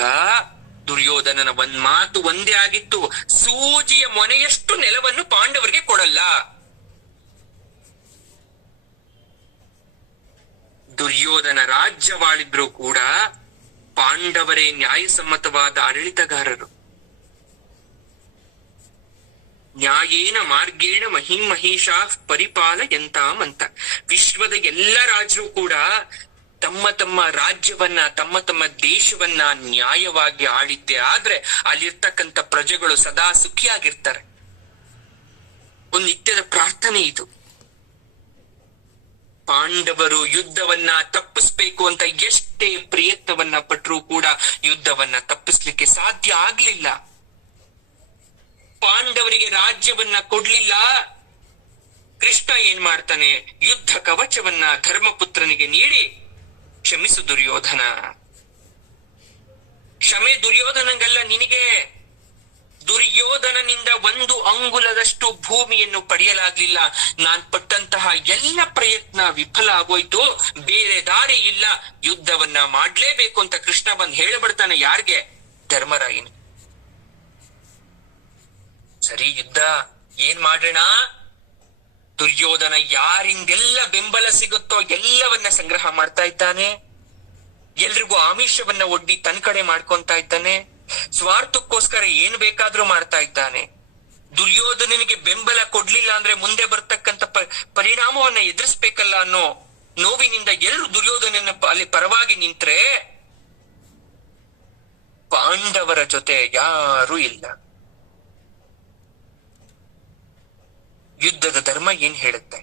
ದುರ್ಯೋಧನನ ಮಾತು ಒಂದೇ ಆಗಿತ್ತು, ಸೂಜಿಯ ಮೊನೆಯಷ್ಟು ನೆಲವನ್ನು ಪಾಂಡವರಿಗೆ ಕೊಡಲ್ಲ. ದುರ್ಯೋಧನ ರಾಜ್ಯವಾಳಿದ್ರು ಕೂಡ ಪಾಂಡವರೇ ನ್ಯಾಯಸಮ್ಮತವಾದ ಆಡಳಿತಗಾರರು. ನ್ಯಾಯೇನ ಮಾರ್ಗೇಣ ಮಹಿಂ ಮಹಿಷಾ ಪರಿಪಾಲಯಂತಾಮಂತ. ವಿಶ್ವದ ಎಲ್ಲ ರಾಜರು ಕೂಡ ತಮ್ಮ ತಮ್ಮ ರಾಜ್ಯವನ್ನ, ತಮ್ಮ ತಮ್ಮ ದೇಶವನ್ನ ನ್ಯಾಯವಾಗಿ ಆಳಿದ್ದೆ ಆದ್ರೆ ಅಲ್ಲಿರ್ತಕ್ಕಂಥ ಪ್ರಜೆಗಳು ಸದಾ ಸುಖಿಯಾಗಿರ್ತಾರೆ. ಒಂದು ನಿತ್ಯದ ಪ್ರಾರ್ಥನೆ ಇದು. ಪಾಂಡವರು ಯುದ್ಧವನ್ನ ತಪ್ಪಿಸ್ಬೇಕು ಅಂತ ಎಷ್ಟೇ ಪ್ರಯತ್ನವನ್ನ ಪಟ್ಟರೂ ಕೂಡ ಯುದ್ಧವನ್ನ ತಪ್ಪಿಸ್ಲಿಕ್ಕೆ ಸಾಧ್ಯ ಆಗ್ಲಿಲ್ಲ. ಪಾಂಡವರಿಗೆ ರಾಜ್ಯವನ್ನ ಕೊಡ್ಲಿಲ್ಲ. ಕೃಷ್ಣ ಏನ್ ಮಾಡ್ತಾನೆ, ಯುದ್ಧ ಕವಚವನ್ನ ಧರ್ಮಪುತ್ರನಿಗೆ ನೀಡಿ, ಕ್ಷಮಿಸು ದುರ್ಯೋಧನ, ಕ್ಷಮೆ ದುರ್ಯೋಧನಂಗಲ್ಲ ನಿನಗೆ. ದುರ್ಯೋಧನನಿಂದ 1 ಅಂಗುಲದಷ್ಟು ಭೂಮಿಯನ್ನು ಪಡೆಯಲಾಗ್ಲಿಲ್ಲ. ನಾನ್ ಪಟ್ಟಂತಹ ಎಲ್ಲ ಪ್ರಯತ್ನ ವಿಫಲ ಆಗೋಯ್ತು, ಬೇರೆ ದಾರಿ ಇಲ್ಲ, ಯುದ್ಧವನ್ನ ಮಾಡ್ಲೇಬೇಕು ಅಂತ ಕೃಷ್ಣ ಬಂದು ಹೇಳ್ಬಿಡ್ತಾನೆ. ಯಾರ್ಗೆ? ಧರ್ಮರಾಯನ. ಸರಿ, ಯುದ್ಧ ಏನ್ ಮಾಡೋಣ? ದುರ್ಯೋಧನ ಯಾರಿಂದೆಲ್ಲ ಬೆಂಬಲ ಸಿಗುತ್ತೋ ಎಲ್ಲವನ್ನ ಸಂಗ್ರಹ ಮಾಡ್ತಾ ಇದ್ದಾನೆ. ಎಲ್ರಿಗೂ ಆಮಿಷವನ್ನ ಒಡ್ಡಿ ತನ್ ಕಡೆ ಮಾಡ್ಕೊಂತಾ ಇದ್ದಾನೆ. ಸ್ವಾರ್ಥಕ್ಕೋಸ್ಕರ ಏನ್ ಬೇಕಾದ್ರೂ ಮಾಡ್ತಾ ಇದ್ದಾನೆ. ದುರ್ಯೋಧನನಿಗೆ ಬೆಂಬಲ ಕೊಡ್ಲಿಲ್ಲ ಅಂದ್ರೆ ಮುಂದೆ ಬರ್ತಕ್ಕಂಥ ಪರಿಣಾಮವನ್ನ ಎದುರಿಸ್ಬೇಕಲ್ಲ ಅನ್ನೋ ನೋವಿನಿಂದ ಎಲ್ಲರೂ ದುರ್ಯೋಧನನ ಅಲ್ಲಿ ಪರವಾಗಿ ನಿಂತ್ರೆ ಪಾಂಡವರ ಜೊತೆ ಯಾರೂ ಇಲ್ಲ. ಯುದ್ಧದ ಧರ್ಮ ಏನ್ ಹೇಳುತ್ತೆ?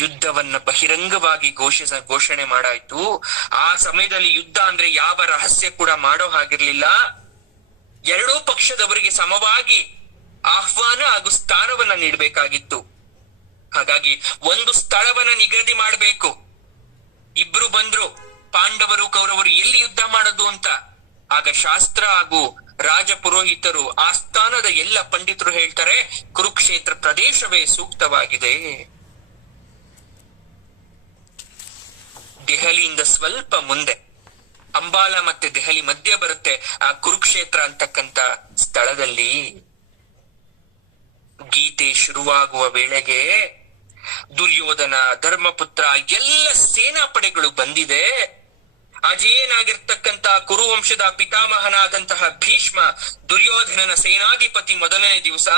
ಯುದ್ಧವನ್ನ ಬಹಿರಂಗವಾಗಿ ಘೋಷಣೆ ಮಾಡಾಯ್ತು. ಆ ಸಮಯದಲ್ಲಿ ಯುದ್ಧ ಅಂದ್ರೆ ಯಾವ ರಹಸ್ಯ ಕೂಡ ಮಾಡೋ ಹಾಗಿರ್ಲಿಲ್ಲ. ಎರಡೂ ಪಕ್ಷದವರಿಗೆ ಸಮವಾಗಿ ಆಹ್ವಾನ ಹಾಗೂ ಸ್ಥಾನವನ್ನ ನೀಡಬೇಕಾಗಿತ್ತು. ಹಾಗಾಗಿ ಒಂದು ಸ್ಥಳವನ್ನ ನಿಗದಿ ಮಾಡಬೇಕು. ಇಬ್ರು ಬಂದ್ರು, ಪಾಂಡವರು ಕೌರವರು ಎಲ್ಲಿ ಯುದ್ಧ ಮಾಡೋದು ಅಂತ. ಆಗ ಶಾಸ್ತ್ರ ಹಾಗೂ ರಾಜ ಪುರೋಹಿತರು, ಆಸ್ಥಾನದ ಎಲ್ಲ ಪಂಡಿತರು ಹೇಳ್ತಾರೆ, ಕುರುಕ್ಷೇತ್ರ ಪ್ರದೇಶವೇ ಸೂಕ್ತವಾಗಿದೆ. ದೆಹಲಿಯಿಂದ ಸ್ವಲ್ಪ ಮುಂದೆ, ಅಂಬಾಲ ಮತ್ತೆ ದೆಹಲಿ ಮಧ್ಯೆ ಬರುತ್ತೆ ಆ ಕುರುಕ್ಷೇತ್ರ ಅಂತಕ್ಕಂತ ಸ್ಥಳದಲ್ಲಿ. ಗೀತೆ ಶುರುವಾಗುವ ವೇಳೆಗೆ ದುರ್ಯೋಧನ, ಧರ್ಮಪುತ್ರ ಎಲ್ಲ ಸೇನಾಪಡೆಗಳು ಬಂದಿದೆ. ಅಜೇನಾಗಿರ್ತಕ್ಕಂತ ಕುರುವಂಶದ ಪಿತಾಮಹನಾದಂತಹ ಭೀಷ್ಮ, ದುರ್ಯೋಧನನ ಸೇನಾಧಿಪತಿ. ಮೊದಲನೇ ದಿವಸ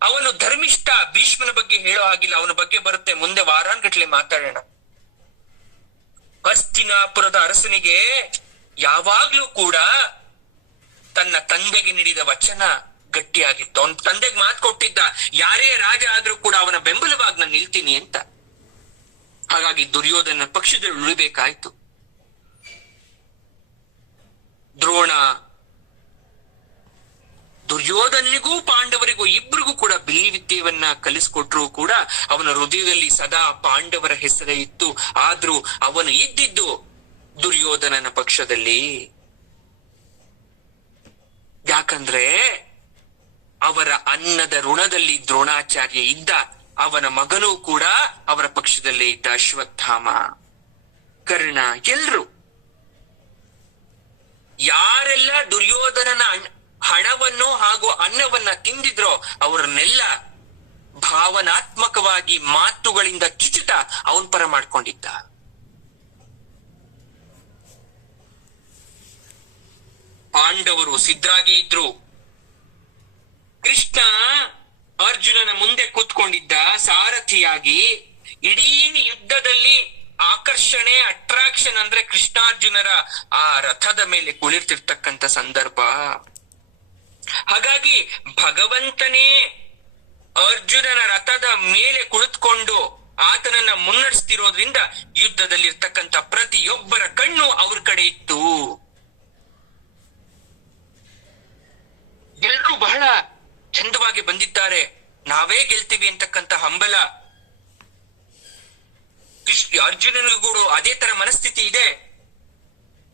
ಅವನು ಧರ್ಮಿಷ್ಠ. ಭೀಷ್ಮನ ಬಗ್ಗೆ ಹೇಳೋ ಹಾಗಿಲ್ಲ, ಅವನ ಬಗ್ಗೆ ಬರುತ್ತೆ ಮುಂದೆ ವಾರಾನ್ಗಟ್ಲೆ ಮಾತಾಡೋಣ. ಹಸ್ತಿನಾಪುರದ ಅರಸನಿಗೆ ಯಾವಾಗ್ಲೂ ಕೂಡ ತನ್ನ ತಂದೆಗೆ ನೀಡಿದ ವಚನ ಗಟ್ಟಿಯಾಗಿತ್ತು. ಅವನ ತಂದೆಗೆ ಮಾತು ಕೊಟ್ಟಿದ್ದ, ಯಾರೇ ರಾಜ ಆದ್ರೂ ಕೂಡ ಅವನ ಬೆಂಬಲವಾಗಿ ನಾನು ನಿಲ್ತೀನಿ ಅಂತ. ಹಾಗಾಗಿ ದುರ್ಯೋಧನ ಪಕ್ಷದಲ್ಲಿ ಉಳಿಬೇಕಾಯ್ತು. ದ್ರೋಣ ದುರ್ಯೋಧನಿಗೂ ಪಾಂಡವರಿಗೂ ಇಬ್ಬರಿಗೂ ಕೂಡ ಬಿಲ್ಲಿ ವಿದ್ಯೆಯನ್ನ ಕಲಿಸ್ಕೊಟ್ರು ಕೂಡ ಅವನ ಹೃದಯದಲ್ಲಿ ಸದಾ ಪಾಂಡವರ ಹೆಸರೇ ಇತ್ತು. ಆದ್ರೂ ಅವನು ಇದ್ದಿದ್ದು ದುರ್ಯೋಧನನ ಪಕ್ಷದಲ್ಲಿ. ಯಾಕಂದ್ರೆ ಅವರ ಅನ್ನದ ಋಣದಲ್ಲಿ ದ್ರೋಣಾಚಾರ್ಯ ಇದ್ದ. ಅವನ ಮಗನೂ ಕೂಡ ಅವರ ಪಕ್ಷದಲ್ಲೇ ಇದ್ದ, ಅಶ್ವತ್ಥಾಮ, ಕರ್ಣ. ಎಲ್ರು ಯಾರೆಲ್ಲ ದುರ್ಯೋಧನನ ಹಣವನ್ನು ಹಾಗೂ ಅನ್ನವನ್ನ ತಿಂದಿದ್ರೋ ಅವರನ್ನೆಲ್ಲ ಭಾವನಾತ್ಮಕವಾಗಿ ಮಾತುಗಳಿಂದ ಚುಚುತ ಅವನ್ ಪರ ಮಾಡ್ಕೊಂಡಿದ್ದ. ಪಾಂಡವರು ಸಿದ್ಧರಾಗಿ ಇದ್ರು. ಕೃಷ್ಣ ಅರ್ಜುನನ ಮುಂದೆ ಕೂತ್ಕೊಂಡಿದ್ದ ಸಾರಥಿಯಾಗಿ. ಇಡೀ ಯುದ್ಧದಲ್ಲಿ ಆಕರ್ಷಣೆ, ಅಟ್ರಾಕ್ಷನ್ ಅಂದ್ರೆ ಕೃಷ್ಣಾರ್ಜುನರ ಆ ರಥದ ಮೇಲೆ ಕುಳಿರ್ತಿರ್ತಕ್ಕಂಥ ಸಂದರ್ಭ. ಹಾಗಾಗಿ ಭಗವಂತನೇ ಅರ್ಜುನನ ರಥದ ಮೇಲೆ ಕುಳಿತುಕೊಂಡು ಆತನನ್ನ ಮುನ್ನಡೆಸ್ತಿರೋದ್ರಿಂದ ಯುದ್ಧದಲ್ಲಿರ್ತಕ್ಕಂಥ ಪ್ರತಿಯೊಬ್ಬರ ಕಣ್ಣು ಅವ್ರ ಕಡೆ ಇತ್ತು. ಎಲ್ಲರೂ ಬಹಳ ಚಂದವಾಗಿ ಬಂದಿದ್ದಾರೆ, ನಾವೇ ಗೆಲ್ತೀವಿ ಅಂತಕ್ಕಂಥ ಹಂಬಲ. ಅರ್ಜುನನಿಗೂ ಅದೇ ತರ ಮನಸ್ಥಿತಿ ಇದೆ.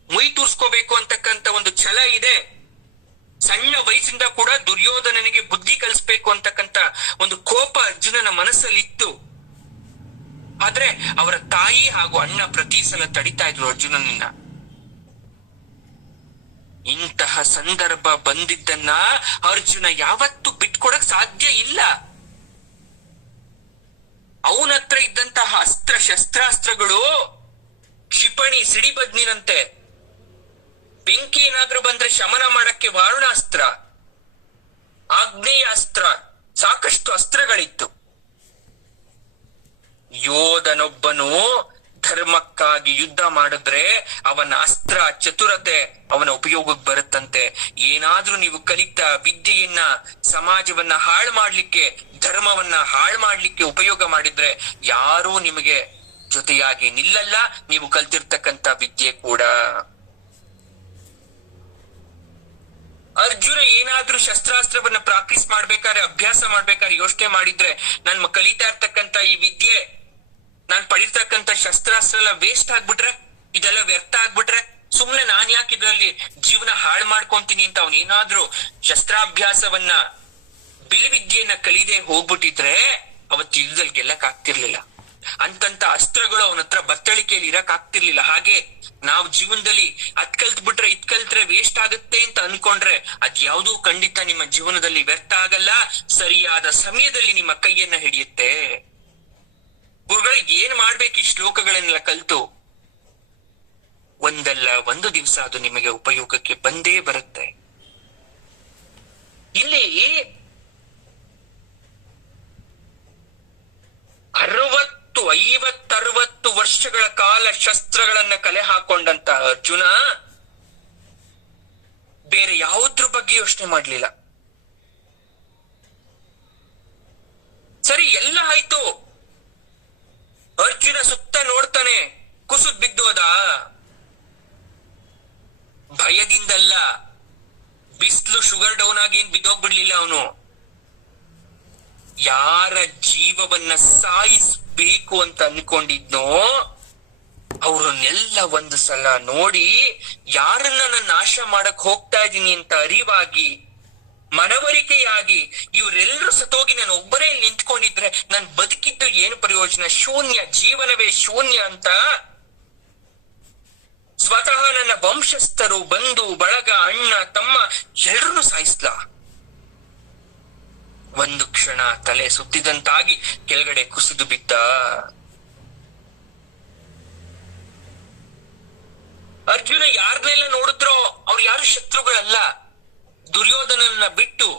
ಮುಯಿ ತೂರ್ಸ್ಕೋಬೇಕು ಅಂತಕ್ಕಂಥ ಒಂದು ಛಲ ಇದೆ. ಸಣ್ಣ ವಯಸ್ಸಿಂದ ಕೂಡ ದುರ್ಯೋಧನನಿಗೆ ಬುದ್ಧಿ ಕಲಿಸ್ಬೇಕು ಅಂತಕ್ಕಂಥ ಒಂದು ಕೋಪ ಅರ್ಜುನನ ಮನಸ್ಸಲ್ಲಿ ಇತ್ತು. ಆದ್ರೆ ಅವರ ತಾಯಿ ಹಾಗೂ ಅಣ್ಣ ಪ್ರತಿ ಸಲ ತಡಿತಾ ಇದ್ರು ಅರ್ಜುನನನ್ನ. ಇಂತಹ ಸಂದರ್ಭ ಬಂದಿದ್ದನ್ನ ಅರ್ಜುನ ಯಾವತ್ತೂ ಬಿಟ್ಕೊಡಕ್ ಸಾಧ್ಯ ಇಲ್ಲ. ಅವನತ್ರ ಇದ್ದಂತಹ ಅಸ್ತ್ರ ಶಸ್ತ್ರಾಸ್ತ್ರಗಳು ಕ್ಷಿಪಣಿ, ಸಿಡಿಬದ್ನಿನಂತೆ. ಬೆಂಕಿ ಏನಾದ್ರೂ ಬಂದ್ರೆ ಶಮನ ಮಾಡಕ್ಕೆ ವಾರುಣಾಸ್ತ್ರ. ಆಗ್ನೇಯ ಅಸ್ತ್ರ, ಸಾಕಷ್ಟು ಅಸ್ತ್ರಗಳಿತ್ತು. ಯೋಧನೊಬ್ಬನು ಧರ್ಮಕ್ಕಾಗಿ ಯುದ್ಧ ಮಾಡಿದ್ರೆ ಅವನ ಅಸ್ತ್ರ ಚತುರತೆ ಅವನ ಉಪಯೋಗಕ್ಕೆ ಬರುತ್ತಂತೆ. ಏನಾದ್ರೂ ನೀವು ಕಲಿತ ವಿದ್ಯೆಯನ್ನ ಸಮಾಜವನ್ನ ಹಾಳು ಮಾಡ್ಲಿಕ್ಕೆ, ಧರ್ಮವನ್ನ ಹಾಳು ಮಾಡ್ಲಿಕ್ಕೆ ಉಪಯೋಗ ಮಾಡಿದ್ರೆ ಯಾರೂ ನಿಮಗೆ ಜೊತೆಯಾಗಿ ನಿಲ್ಲಲ್ಲ, ನೀವು ಕಲ್ತಿರ್ತಕ್ಕಂತ ವಿದ್ಯೆ ಕೂಡ. ಅರ್ಜುನ ಏನಾದ್ರೂ ಶಸ್ತ್ರಾಸ್ತ್ರವನ್ನ ಪ್ರಾಕ್ಟೀಸ್ ಮಾಡ್ಬೇಕಾದ್ರೆ, ಅಭ್ಯಾಸ ಮಾಡ್ಬೇಕಾದ್ರೆ ಯೋಚನೆ ಮಾಡಿದ್ರೆ, ನನ್ ಕಲಿತಾ ಇರ್ತಕ್ಕಂತ ಈ ವಿದ್ಯೆ, ನಾನ್ ಪಡಿರ್ತಕ್ಕಂತ ಶಸ್ತ್ರಾಸ್ತ್ರ ಎಲ್ಲ ವೇಸ್ಟ್ ಆಗ್ಬಿಟ್ರೆ, ಇದೆಲ್ಲ ವ್ಯರ್ಥ ಆಗ್ಬಿಟ್ರೆ, ಸುಮ್ನೆ ನಾನ್ ಯಾಕೆ ಇದ್ರಲ್ಲಿ ಜೀವನ ಹಾಳು ಮಾಡ್ಕೊಂತೀನಿ ಅಂತ ಅವನೇನಾದ್ರೂ ಶಸ್ತ್ರಾಭ್ಯಾಸವನ್ನ, ಬಿಲ್ವಿದ್ಯೆಯನ್ನ ಕಲಿದೆ ಹೋಗ್ಬಿಟ್ಟಿದ್ರೆ ಅವತ್ತು ಯುದ್ಧದಲ್ಲಿ ಗೆಲ್ಲಕ್ ಆಗ್ತಿರ್ಲಿಲ್ಲ. ಅಂತಂತ ಅಸ್ತ್ರಗಳು ಅವನ ಹತ್ರ ಬತ್ತಳಿಕೆಯಲ್ಲಿ ಇರಕ್ ಆಗ್ತಿರ್ಲಿಲ್ಲ. ಹಾಗೆ ನಾವು ಜೀವನದಲ್ಲಿ ಅದ್ ಕಲ್ತ್ ಬಿಟ್ರೆ ಇದ್ ಕಲ್ತ್ರೆ ವೇಸ್ಟ್ ಆಗುತ್ತೆ ಅಂತ ಅನ್ಕೊಂಡ್ರೆ ಅದ್ಯಾವುದೂ ಖಂಡಿತ ನಿಮ್ಮ ಜೀವನದಲ್ಲಿ ವ್ಯರ್ಥ ಆಗಲ್ಲ. ಸರಿಯಾದ ಸಮಯದಲ್ಲಿ ನಿಮ್ಮ ಕೈಯನ್ನ ಹಿಡಿಯುತ್ತೆ. ಗುರುಗಳಿಗೆ ಏನ್ ಮಾಡ್ಬೇಕು ಈ ಶ್ಲೋಕಗಳನ್ನೆಲ್ಲ ಕಲ್ತು? ಒಂದಲ್ಲ ಒಂದು ದಿವಸ ಅದು ನಿಮಗೆ ಉಪಯೋಗಕ್ಕೆ ಬಂದೇ ಬರುತ್ತೆ. ಇಲ್ಲಿ 50-60 ವರ್ಷಗಳ ಕಾಲ ಶಸ್ತ್ರಗಳನ್ನ ಕಲೆ ಹಾಕೊಂಡಂತ ಅರ್ಜುನ ಬೇರೆ ಯಾವುದ್ರ ಬಗ್ಗೆ ಯೋಚನೆ ಮಾಡ್ಲಿಲ್ಲ. ಸರಿ, ಎಲ್ಲ ಆಯ್ತು. ಅರ್ಜುನ ಸುತ್ತ ನೋಡ್ತಾನೆ, ಕುಸಿದ್ ಬಿದ್ದೋದ? ಭಯದಿಂದಲ್ಲ, ಬಿಸ್ಲು ಶುಗರ್ ಡೌನ್ ಆಗಿ ಏನ್ ಬಿದ್ದೋಗ್ಬಿಡ್ಲಿಲ್ಲ ಅವನು. ಯಾರ ಜೀವವನ್ನ ಸಾಯಿಸ್ಬೇಕು ಅಂತ ಅನ್ಕೊಂಡಿದ್ನೋ ಅವ್ರನ್ನೆಲ್ಲ ಒಂದು ಸಲ ನೋಡಿ, ಯಾರನ್ನ ನಾನು ನಾಶ ಮಾಡಕ್ ಹೋಗ್ತಾ ಇದ್ದೀನಿ ಅಂತ ಅರಿವಾಗಿ, ಮನವರಿಕೆಯಾಗಿ, ಇವರೆಲ್ಲರೂ ಸತ್ತೋಗಿ ನಾನು ಒಬ್ಬರೇ ನಿಂತ್ಕೊಂಡಿದ್ರೆ ನಾನು ಬದುಕಿದ್ದು ಏನು ಪ್ರಯೋಜನ, ಶೂನ್ಯ, ಜೀವನವೇ ಶೂನ್ಯ ಅಂತ ಸ್ವತಃ ನನ್ನ ವಂಶಸ್ಥರು, ಬಂಧು ಬಳಗ, ಅಣ್ಣ ತಮ್ಮ ಎಲ್ಲರನ್ನೂ ಸಾಯಿಸ್ಲಾ. ಒಂದು ಕ್ಷಣ ತಲೆ ಸುತ್ತಿದಂತಾಗಿ ಕೆಳಗಡೆ ಕುಸಿದು ಬಿದ್ದ. ಅರ್ಜುನ ಯಾರನ್ನೆಲ್ಲ ನೋಡಿದ್ರೋ ಅವ್ರು ಯಾರು ಶತ್ರುಗಳಲ್ಲ, ದುರ್ಯೋಧನನ ಬಿಟ್ಟು.